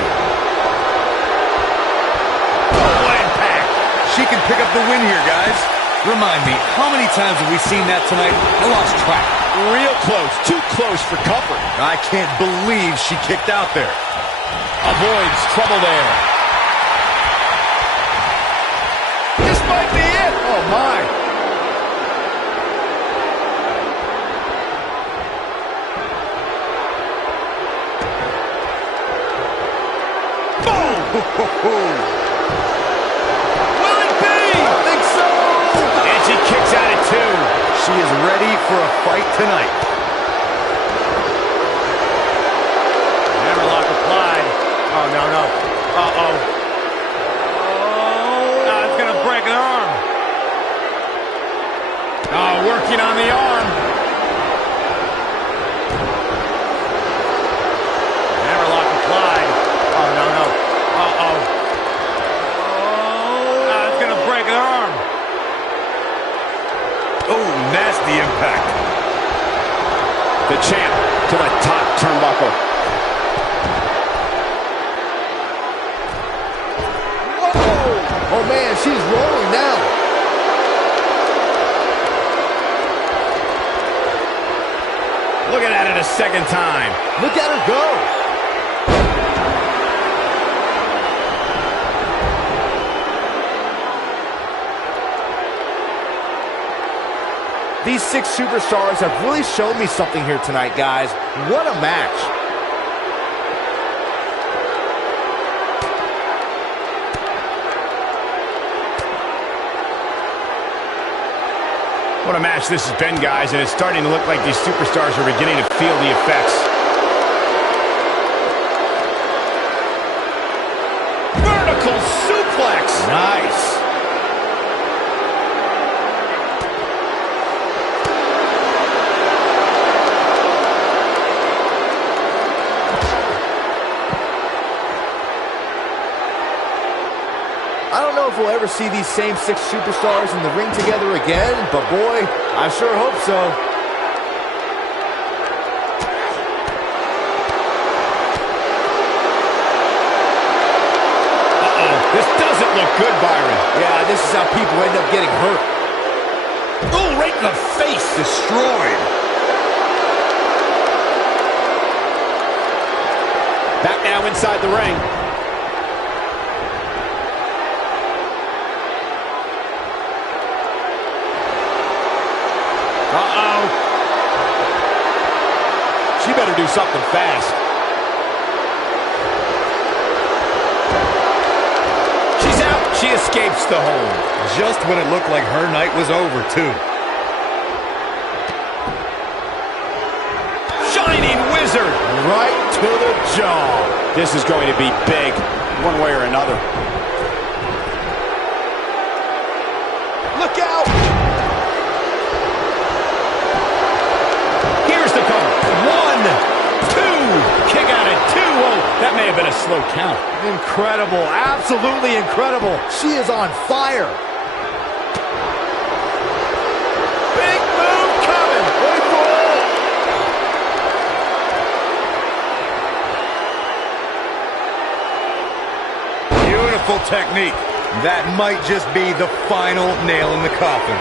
Oh, what impact. She can pick up the win here, guys. Remind me, how many times have we seen that tonight? I lost track. Real close. Too close for comfort. I can't believe she kicked out there. Avoids trouble there. This might be it. Oh, my. Will it be? I think so. And she kicks out at 2. She is ready for a fight tonight. Hammerlock applied. Oh, no, no. Uh-oh. Oh, it's going to break an arm. Oh, working on the arm. Hammerlock applied. Oh, no, no. Uh-oh. Oh, it's going to break an arm. Oh, nasty impact. The champ to the top turnbuckle. Whoa! Oh, man, she's rolling now. Looking at it a second time. Look at her go. These 6 superstars have really shown me something here tonight, guys. What a match. What a match this has been, guys, and it's starting to look like these superstars are beginning to feel the effects. Vertical suplex. Nice. I don't know if we'll ever see these same 6 superstars in the ring together again, but boy, I sure hope so. Uh-oh, this doesn't look good, Byron. Yeah, this is how people end up getting hurt. Oh, right in the face. Destroyed. Back now inside the ring. Uh-oh. She better do something fast. She's out. She escapes the hold. Just when it looked like her night was over, too. Shining Wizard. Right to the jaw. This is going to be big, one way or another. Look out. Here's the cover. 1, 2. Kick out at 2. Oh, that may have been a slow count. Incredible. Absolutely incredible. She is on fire. Big move coming. Wait for it. Beautiful technique. That might just be the final nail in the coffin.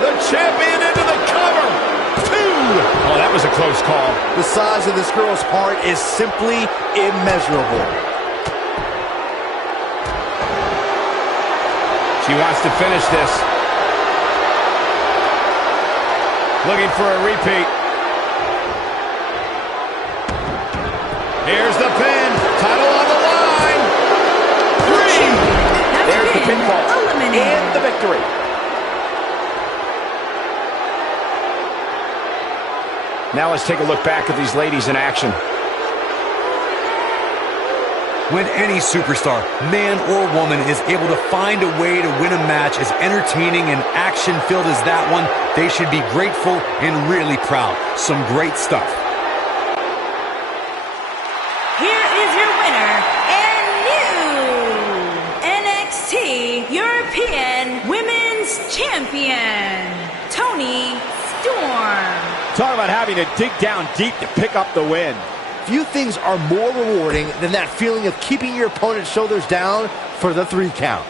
The champion into the cover. 2. Oh, that was a close call. The size of this girl's heart is simply immeasurable. She wants to finish this. Looking for a repeat. Here's the pin. Title on the line. 3. There's the pinfall eliminated. and the victory. Now let's take a look back at these ladies in action. When any superstar, man or woman, is able to find a way to win a match as entertaining and action-filled as that one, they should be grateful and really proud. Some great stuff. Here is your winner and new NXT European Women's Champion, Toni Storm. Talk about having to dig down deep to pick up the win. Few things are more rewarding than that feeling of keeping your opponent's shoulders down for the 3 count.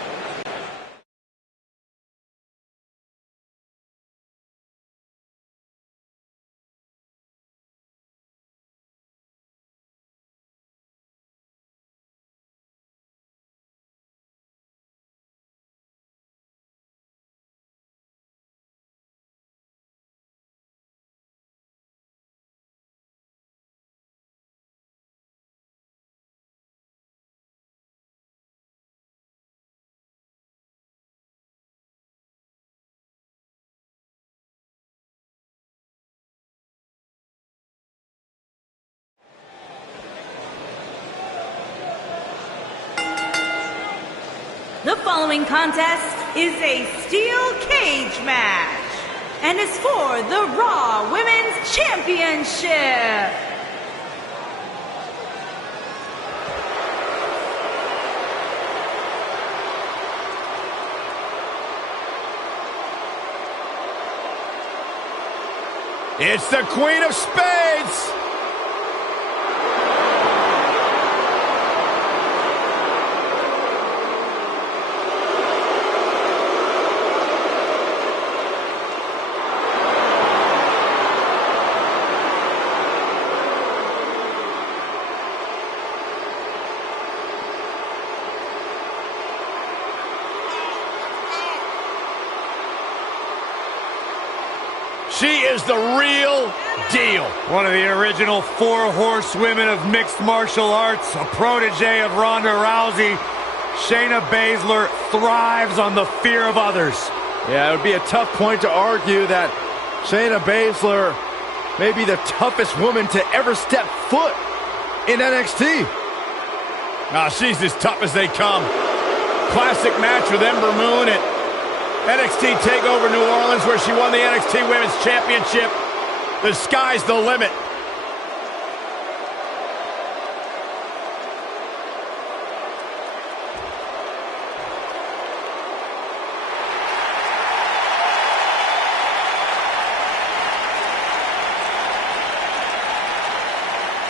following contest is a steel cage match and is for the Raw Women's Championship. It's the Queen of Spades! She is the real deal. One of the original 4 horsewomen of mixed martial arts, a protege of Ronda Rousey, Shayna Baszler thrives on the fear of others. Yeah, it would be a tough point to argue that Shayna Baszler may be the toughest woman to ever step foot in NXT. She's as tough as they come. Classic match with Ember Moon at NXT TakeOver New Orleans, where she won the NXT Women's Championship. The sky's the limit.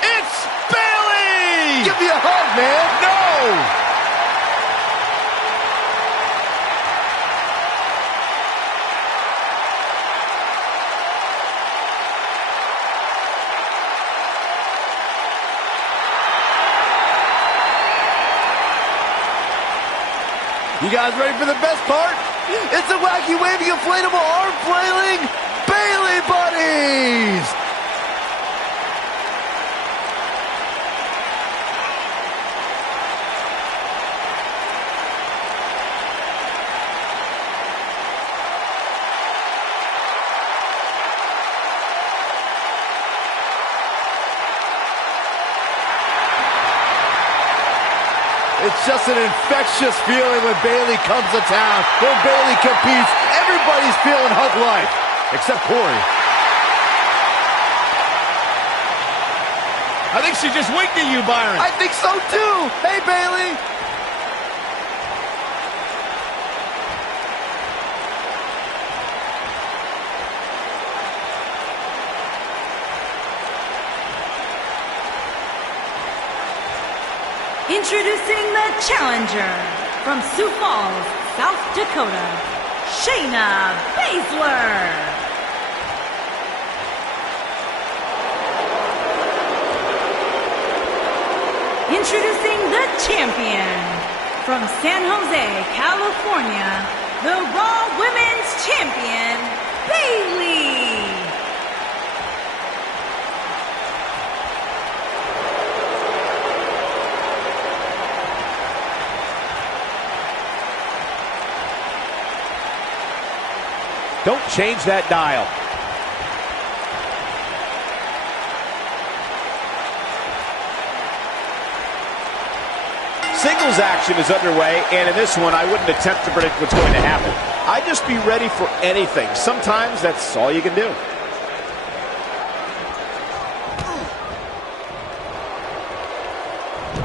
It's Bayley! Give me a hug, man! No! You guys ready for the best part? It's a wacky, waving, inflatable, arm flailing Bayley buddies! It's just an infectious feeling when Bayley comes to town. When Bayley competes, everybody's feeling hug-like. Except Corey. I think she just winked at you, Byron. I think so too. Hey, Bayley. Introducing the challenger from Sioux Falls, South Dakota, Shayna Baszler. Introducing the champion from San Jose, California, the Raw Women's Champion, Bayley. Don't change that dial. Singles action is underway, and in this one, I wouldn't attempt to predict what's going to happen. I'd just be ready for anything. Sometimes that's all you can do.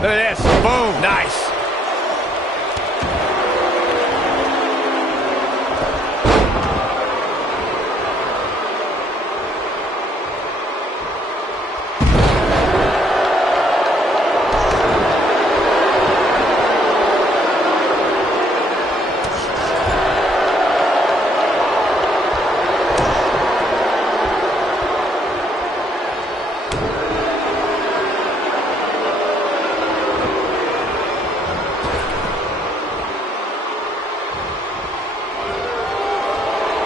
Look at this. Boom. Nice.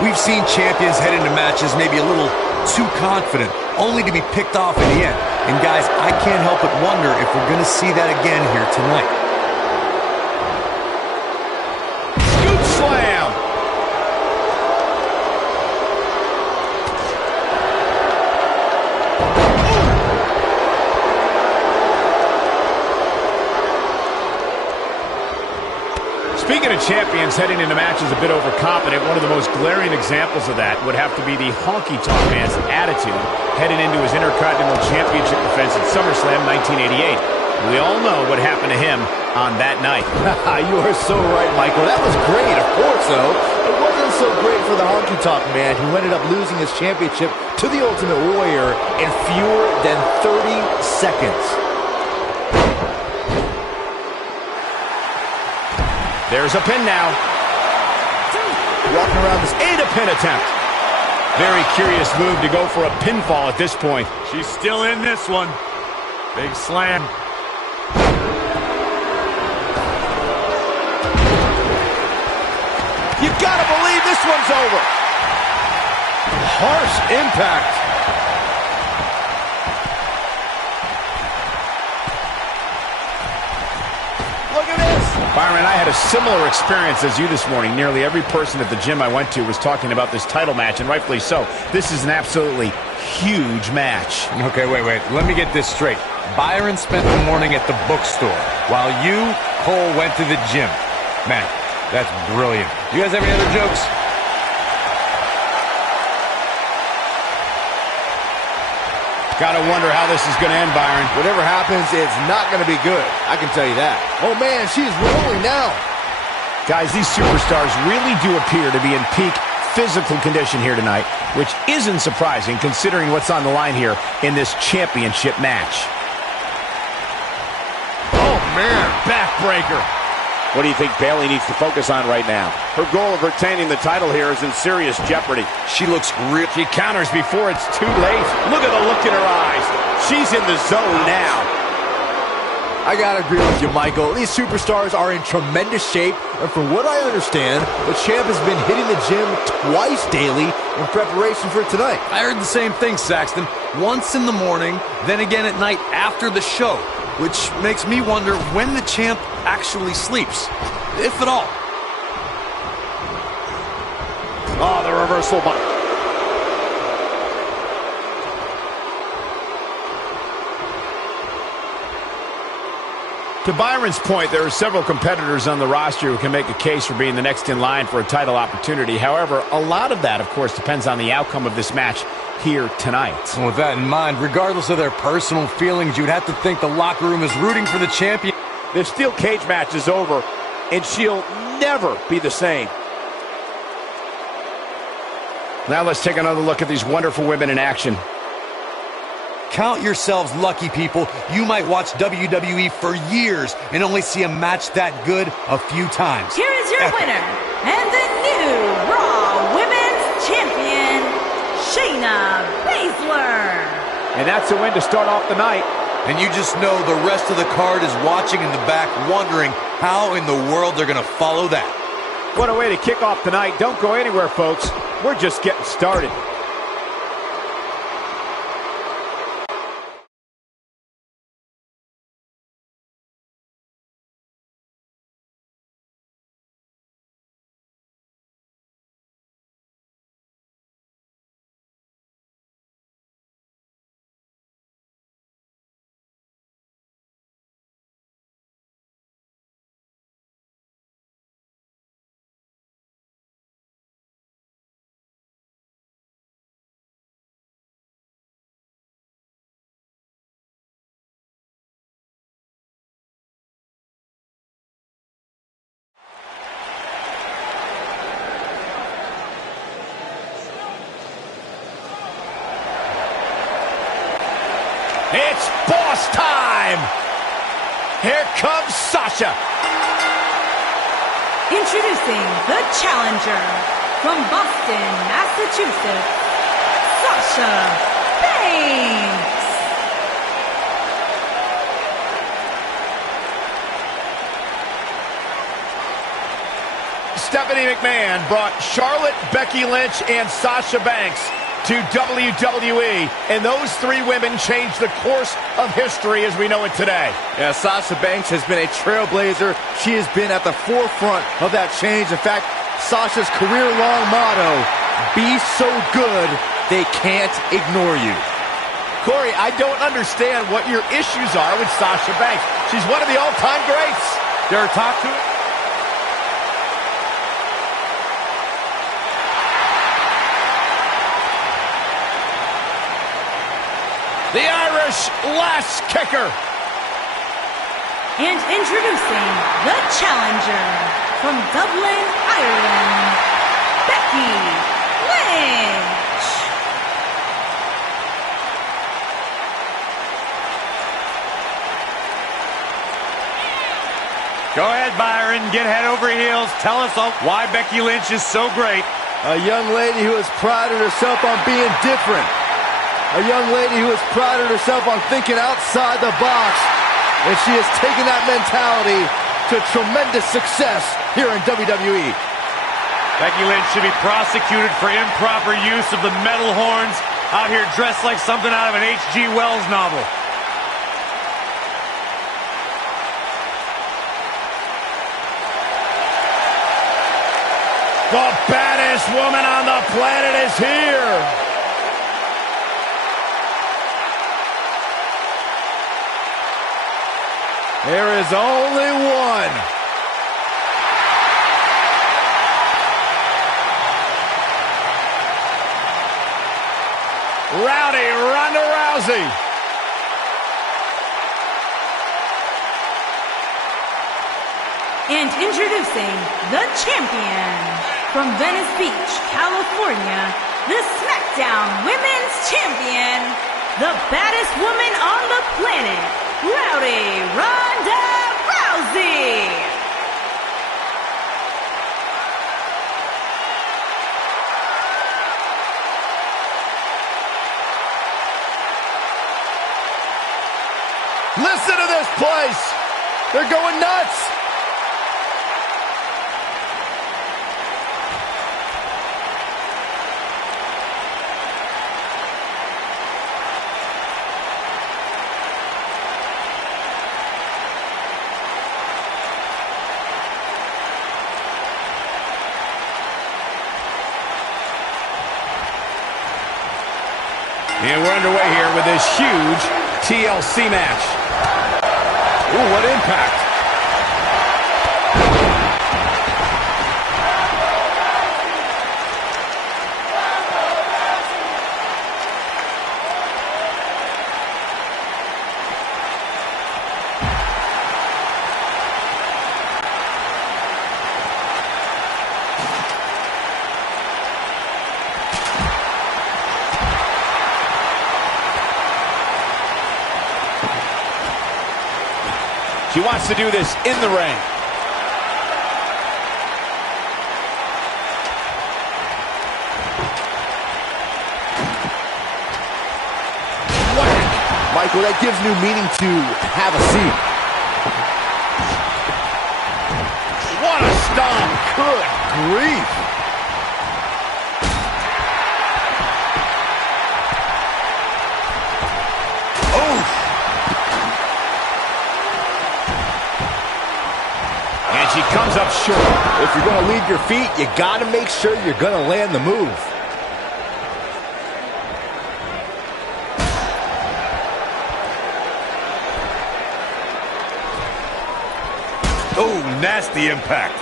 We've seen champions head into matches maybe a little too confident, only to be picked off in the end. And guys, I can't help but wonder if we're going to see that again here tonight. Scoop slam. Speaking of champions heading into matches a bit overconfident, one of the most glaring examples of that would have to be the honky-tonk man's attitude heading into his Intercontinental Championship defense at SummerSlam 1988. We all know what happened to him on that night. You are so right, Michael. That was great, of course, though. It wasn't so great for the honky-tonk man, who ended up losing his championship to the Ultimate Warrior in fewer than 30 seconds. There's a pin now. Walking around this pin attempt. Very curious move to go for a pinfall at this point. She's still in this one. Big slam. You gotta believe this one's over. Harsh impact. Look at this. Byron, I had a similar experience as you this morning. Nearly every person at the gym I went to was talking about this title match, and rightfully so. This is an absolutely huge match. Okay, wait. Let me get this straight. Byron spent the morning at the bookstore, while you, Cole, went to the gym. Man, that's brilliant. You guys have any other jokes? Gotta wonder how this is gonna end, Byron. Whatever happens, it's not going to be good. I can tell you that. Oh, man, she's rolling now. Guys, these superstars really do appear to be in peak physical condition here tonight, which isn't surprising considering what's on the line here in this championship match. Oh, man, backbreaker. What do you think Bayley needs to focus on right now? Her goal of retaining the title here is in serious jeopardy. She looks real. She counters before it's too late. Look at the look in her eyes. She's in the zone now. I gotta agree with you, Michael. These superstars are in tremendous shape, and from what I understand, the champ has been hitting the gym twice daily in preparation for tonight. I heard the same thing, Saxton. Once in the morning, then again at night after the show, which makes me wonder when the champ actually sleeps, if at all. Oh, the reversal button. To Byron's point, there are several competitors on the roster who can make a case for being the next in line for a title opportunity. However, a lot of that, of course, depends on the outcome of this match here tonight. And with that in mind, regardless of their personal feelings, you'd have to think the locker room is rooting for the champion. This steel cage match is over, and she'll never be the same. Now let's take another look at these wonderful women in action. Count yourselves lucky, people. You might watch WWE for years and only see a match that good a few times. Here is your winner, and the new Raw Women's Champion, Shayna Baszler. And that's a win to start off the night. And you just know the rest of the card is watching in the back, wondering how in the world they're going to follow that. What a way to kick off the night. Don't go anywhere, folks. We're just getting started. It's boss time! Here comes Sasha! Introducing the challenger from Boston, Massachusetts, Sasha Banks. Stephanie McMahon brought Charlotte, Becky Lynch, and Sasha Banks to WWE, and those three women changed the course of history as we know it today. Yeah, Sasha Banks has been a trailblazer. She has been at the forefront of that change. In fact, Sasha's career-long motto, be so good, they can't ignore you. Corey, I don't understand what your issues are with Sasha Banks. She's one of the all-time greats. They're top two. Irish lash kicker. And introducing the challenger from Dublin, Ireland, Becky Lynch. Go ahead, Byron. Get head over heels. Tell us all why Becky Lynch is so great. A young lady who has prided herself on being different. A young lady who has prided herself on thinking outside the box. And she has taken that mentality to tremendous success here in WWE. Becky Lynch should be prosecuted for improper use of the metal horns, out here dressed like something out of an H.G. Wells novel. The baddest woman on the planet is here. There is only one. Rowdy Ronda Rousey. And introducing the champion from Venice Beach, California, the SmackDown Women's Champion, the baddest woman on the planet, Rowdy Ronda Rousey. Listen to this place. They're going nuts. And we're underway here with this huge TLC match. Ooh, what impact. She wants to do this in the ring. Michael, that gives new meaning to have a seat. What a stomp. Good grief. And she comes up short. If you're going to leave your feet, you got to make sure you're going to land the move. Oh, nasty impact.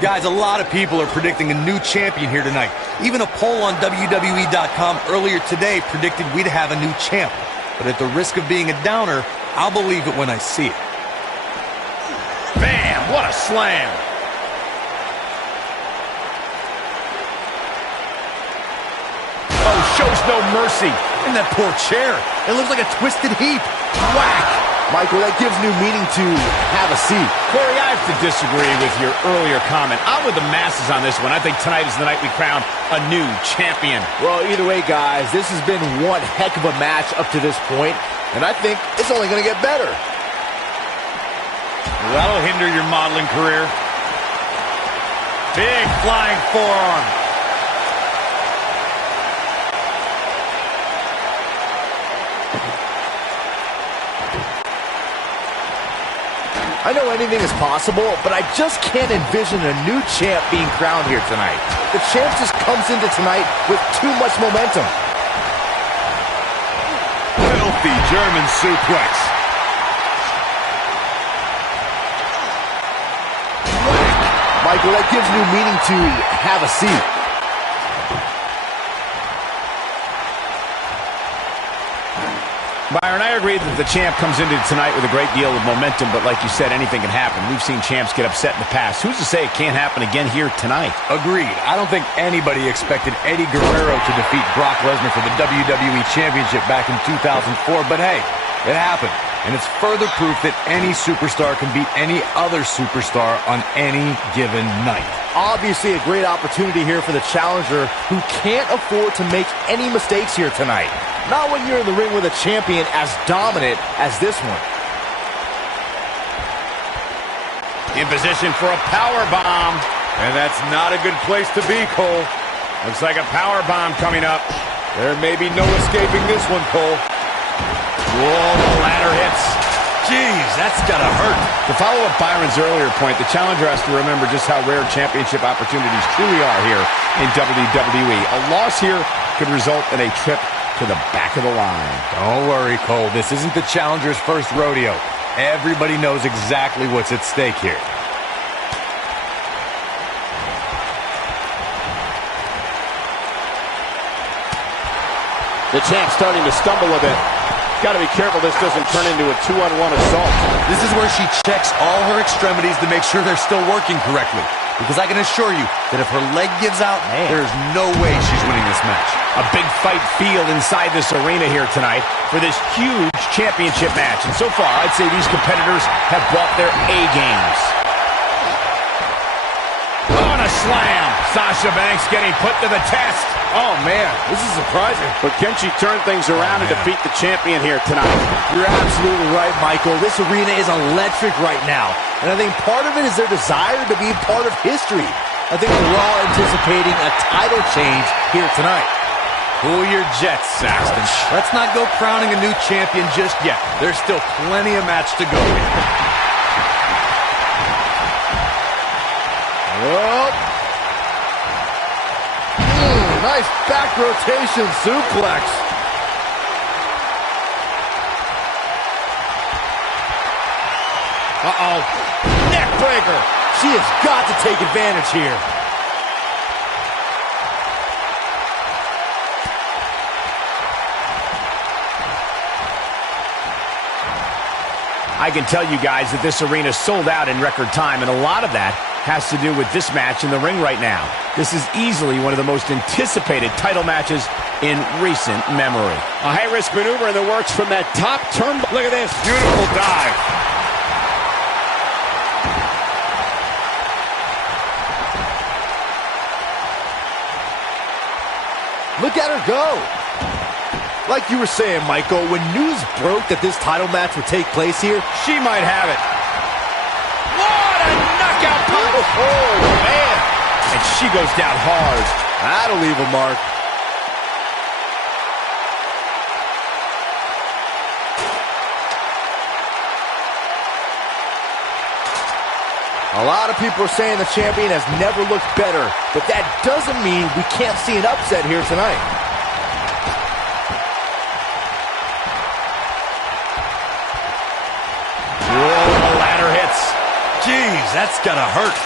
Guys, a lot of people are predicting a new champion here tonight. Even a poll on WWE.com earlier today predicted we'd have a new champ. But at the risk of being a downer, I'll believe it when I see it. Bam! What a slam! Oh, shows no mercy. And that poor chair. It looks like a twisted heap. Whack! Michael, that gives new meaning to have a seat. Corey, I have to disagree with your earlier comment. I'm with the masses on this one. I think tonight is the night we crown a new champion. Well, either way, guys, this has been one heck of a match up to this point, and I think it's only going to get better. That'll hinder your modeling career. Big flying forearm. I know anything is possible, but I just can't envision a new champ being crowned here tonight. The champ just comes into tonight with too much momentum. Filthy German suplex. Michael. That gives new meaning to have a seat. Byron, I agree that the champ comes into tonight with a great deal of momentum, but like you said, anything can happen. We've seen champs get upset in the past. Who's to say it can't happen again here tonight? Agreed. I don't think anybody expected Eddie Guerrero to defeat Brock Lesnar for the WWE Championship back in 2004, but hey, it happened. And it's further proof that any superstar can beat any other superstar on any given night. Obviously a great opportunity here for the challenger who can't afford to make any mistakes here tonight. Not when you're in the ring with a champion as dominant as this one. In position for a power bomb. And that's not a good place to be, Cole. Looks like a power bomb coming up. There may be no escaping this one, Cole. Whoa, the ladder hits. Jeez, that's gotta hurt. To follow up Byron's earlier point, the challenger has to remember just how rare championship opportunities truly are here in WWE. A loss here could result in a trip to the back of the line. Don't worry, Cole. This isn't the challenger's first rodeo. Everybody knows exactly what's at stake here. The champ starting to stumble a bit. Got to be careful this doesn't turn into a 2-on-1 assault. This is where she checks all her extremities to make sure they're still working correctly. Because I can assure you that if her leg gives out, there's no way she's winning this match. A big fight field inside this arena here tonight for this huge championship match. And so far, I'd say these competitors have brought their A-games. Oh, and a slam. Sasha Banks getting put to the test. Oh, man, this is surprising. But can she turn things around and defeat the champion here tonight? You're absolutely right, Michael. This arena is electric right now. And I think part of it is their desire to be part of history. I think we're all anticipating a title change here tonight. Cool your jets, Saxton. Let's not go crowning a new champion just yet. There's still plenty of match to go here. Well, nice back rotation suplex. Uh-oh. Neck breaker. She has got to take advantage here. I can tell you guys that this arena sold out in record time, and a lot of that has to do with this match in the ring right now. This is easily one of the most anticipated title matches in recent memory. A high-risk maneuver in the works from that top turn. Look at this. Beautiful dive. Look at her go. Like you were saying, Michael, when news broke that this title match would take place here, She might have it. What a knockout punch. Oh, man. And she goes down hard. that'll leave a mark. A lot of people are saying the champion has never looked better, but that doesn't mean we can't see an upset here tonight. Whoa, the ladder hits. Jeez, that's gotta hurt.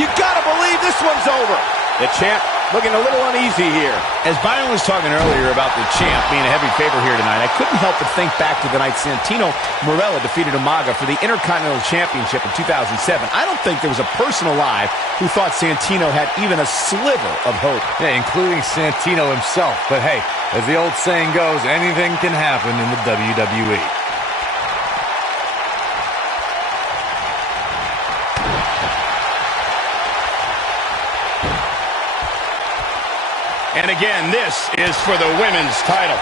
You gotta believe this one's over. The champ looking a little uneasy here. As Byron was talking earlier about the champ being a heavy favorite here tonight, I couldn't help but think back to the night Santino Marella defeated Umaga for the Intercontinental Championship in 2007. I don't think there was a person alive who thought Santino had even a sliver of hope. Yeah, including Santino himself. But hey, as the old saying goes, anything can happen in the WWE. And again, this is for the women's title.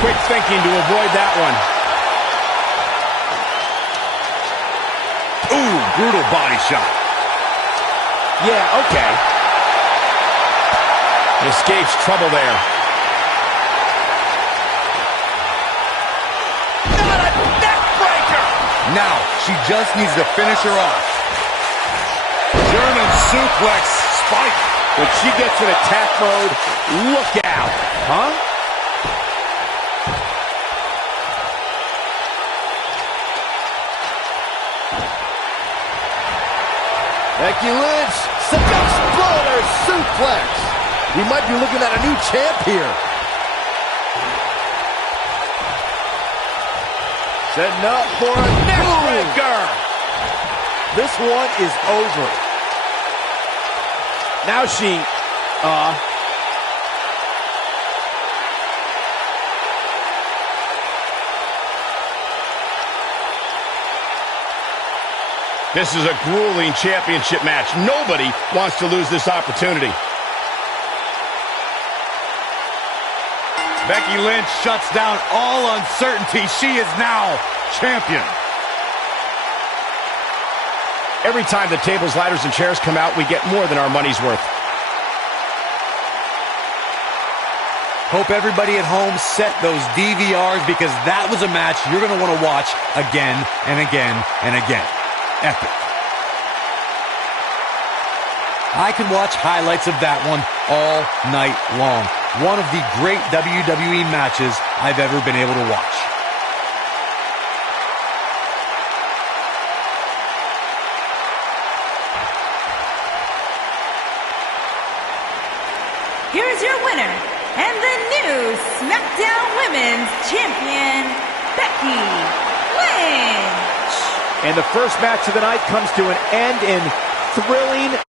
Quick thinking to avoid that one. Ooh, brutal body shot. Yeah, okay. Escapes trouble there. Not a neck breaker! Now, she just needs to finish her off. German suplex spike. When she gets in attack mode, look out. Huh? Becky Lynch, exploder suplex. We might be looking at a new champ here. Setting up for a neckbreaker. This one is over. Now she, This is a grueling championship match. Nobody wants to lose this opportunity. Becky Lynch shuts down all uncertainty. She is now champion. Every time the tables, ladders, and chairs come out, we get more than our money's worth. Hope everybody at home set those DVRs, because that was a match you're going to want to watch again and again and again. Epic. I can watch highlights of that one all night long. One of the great WWE matches I've ever been able to watch. Here's your winner and the new SmackDown Women's Champion, Becky Lynch. And the first match of the night comes to an end in thrilling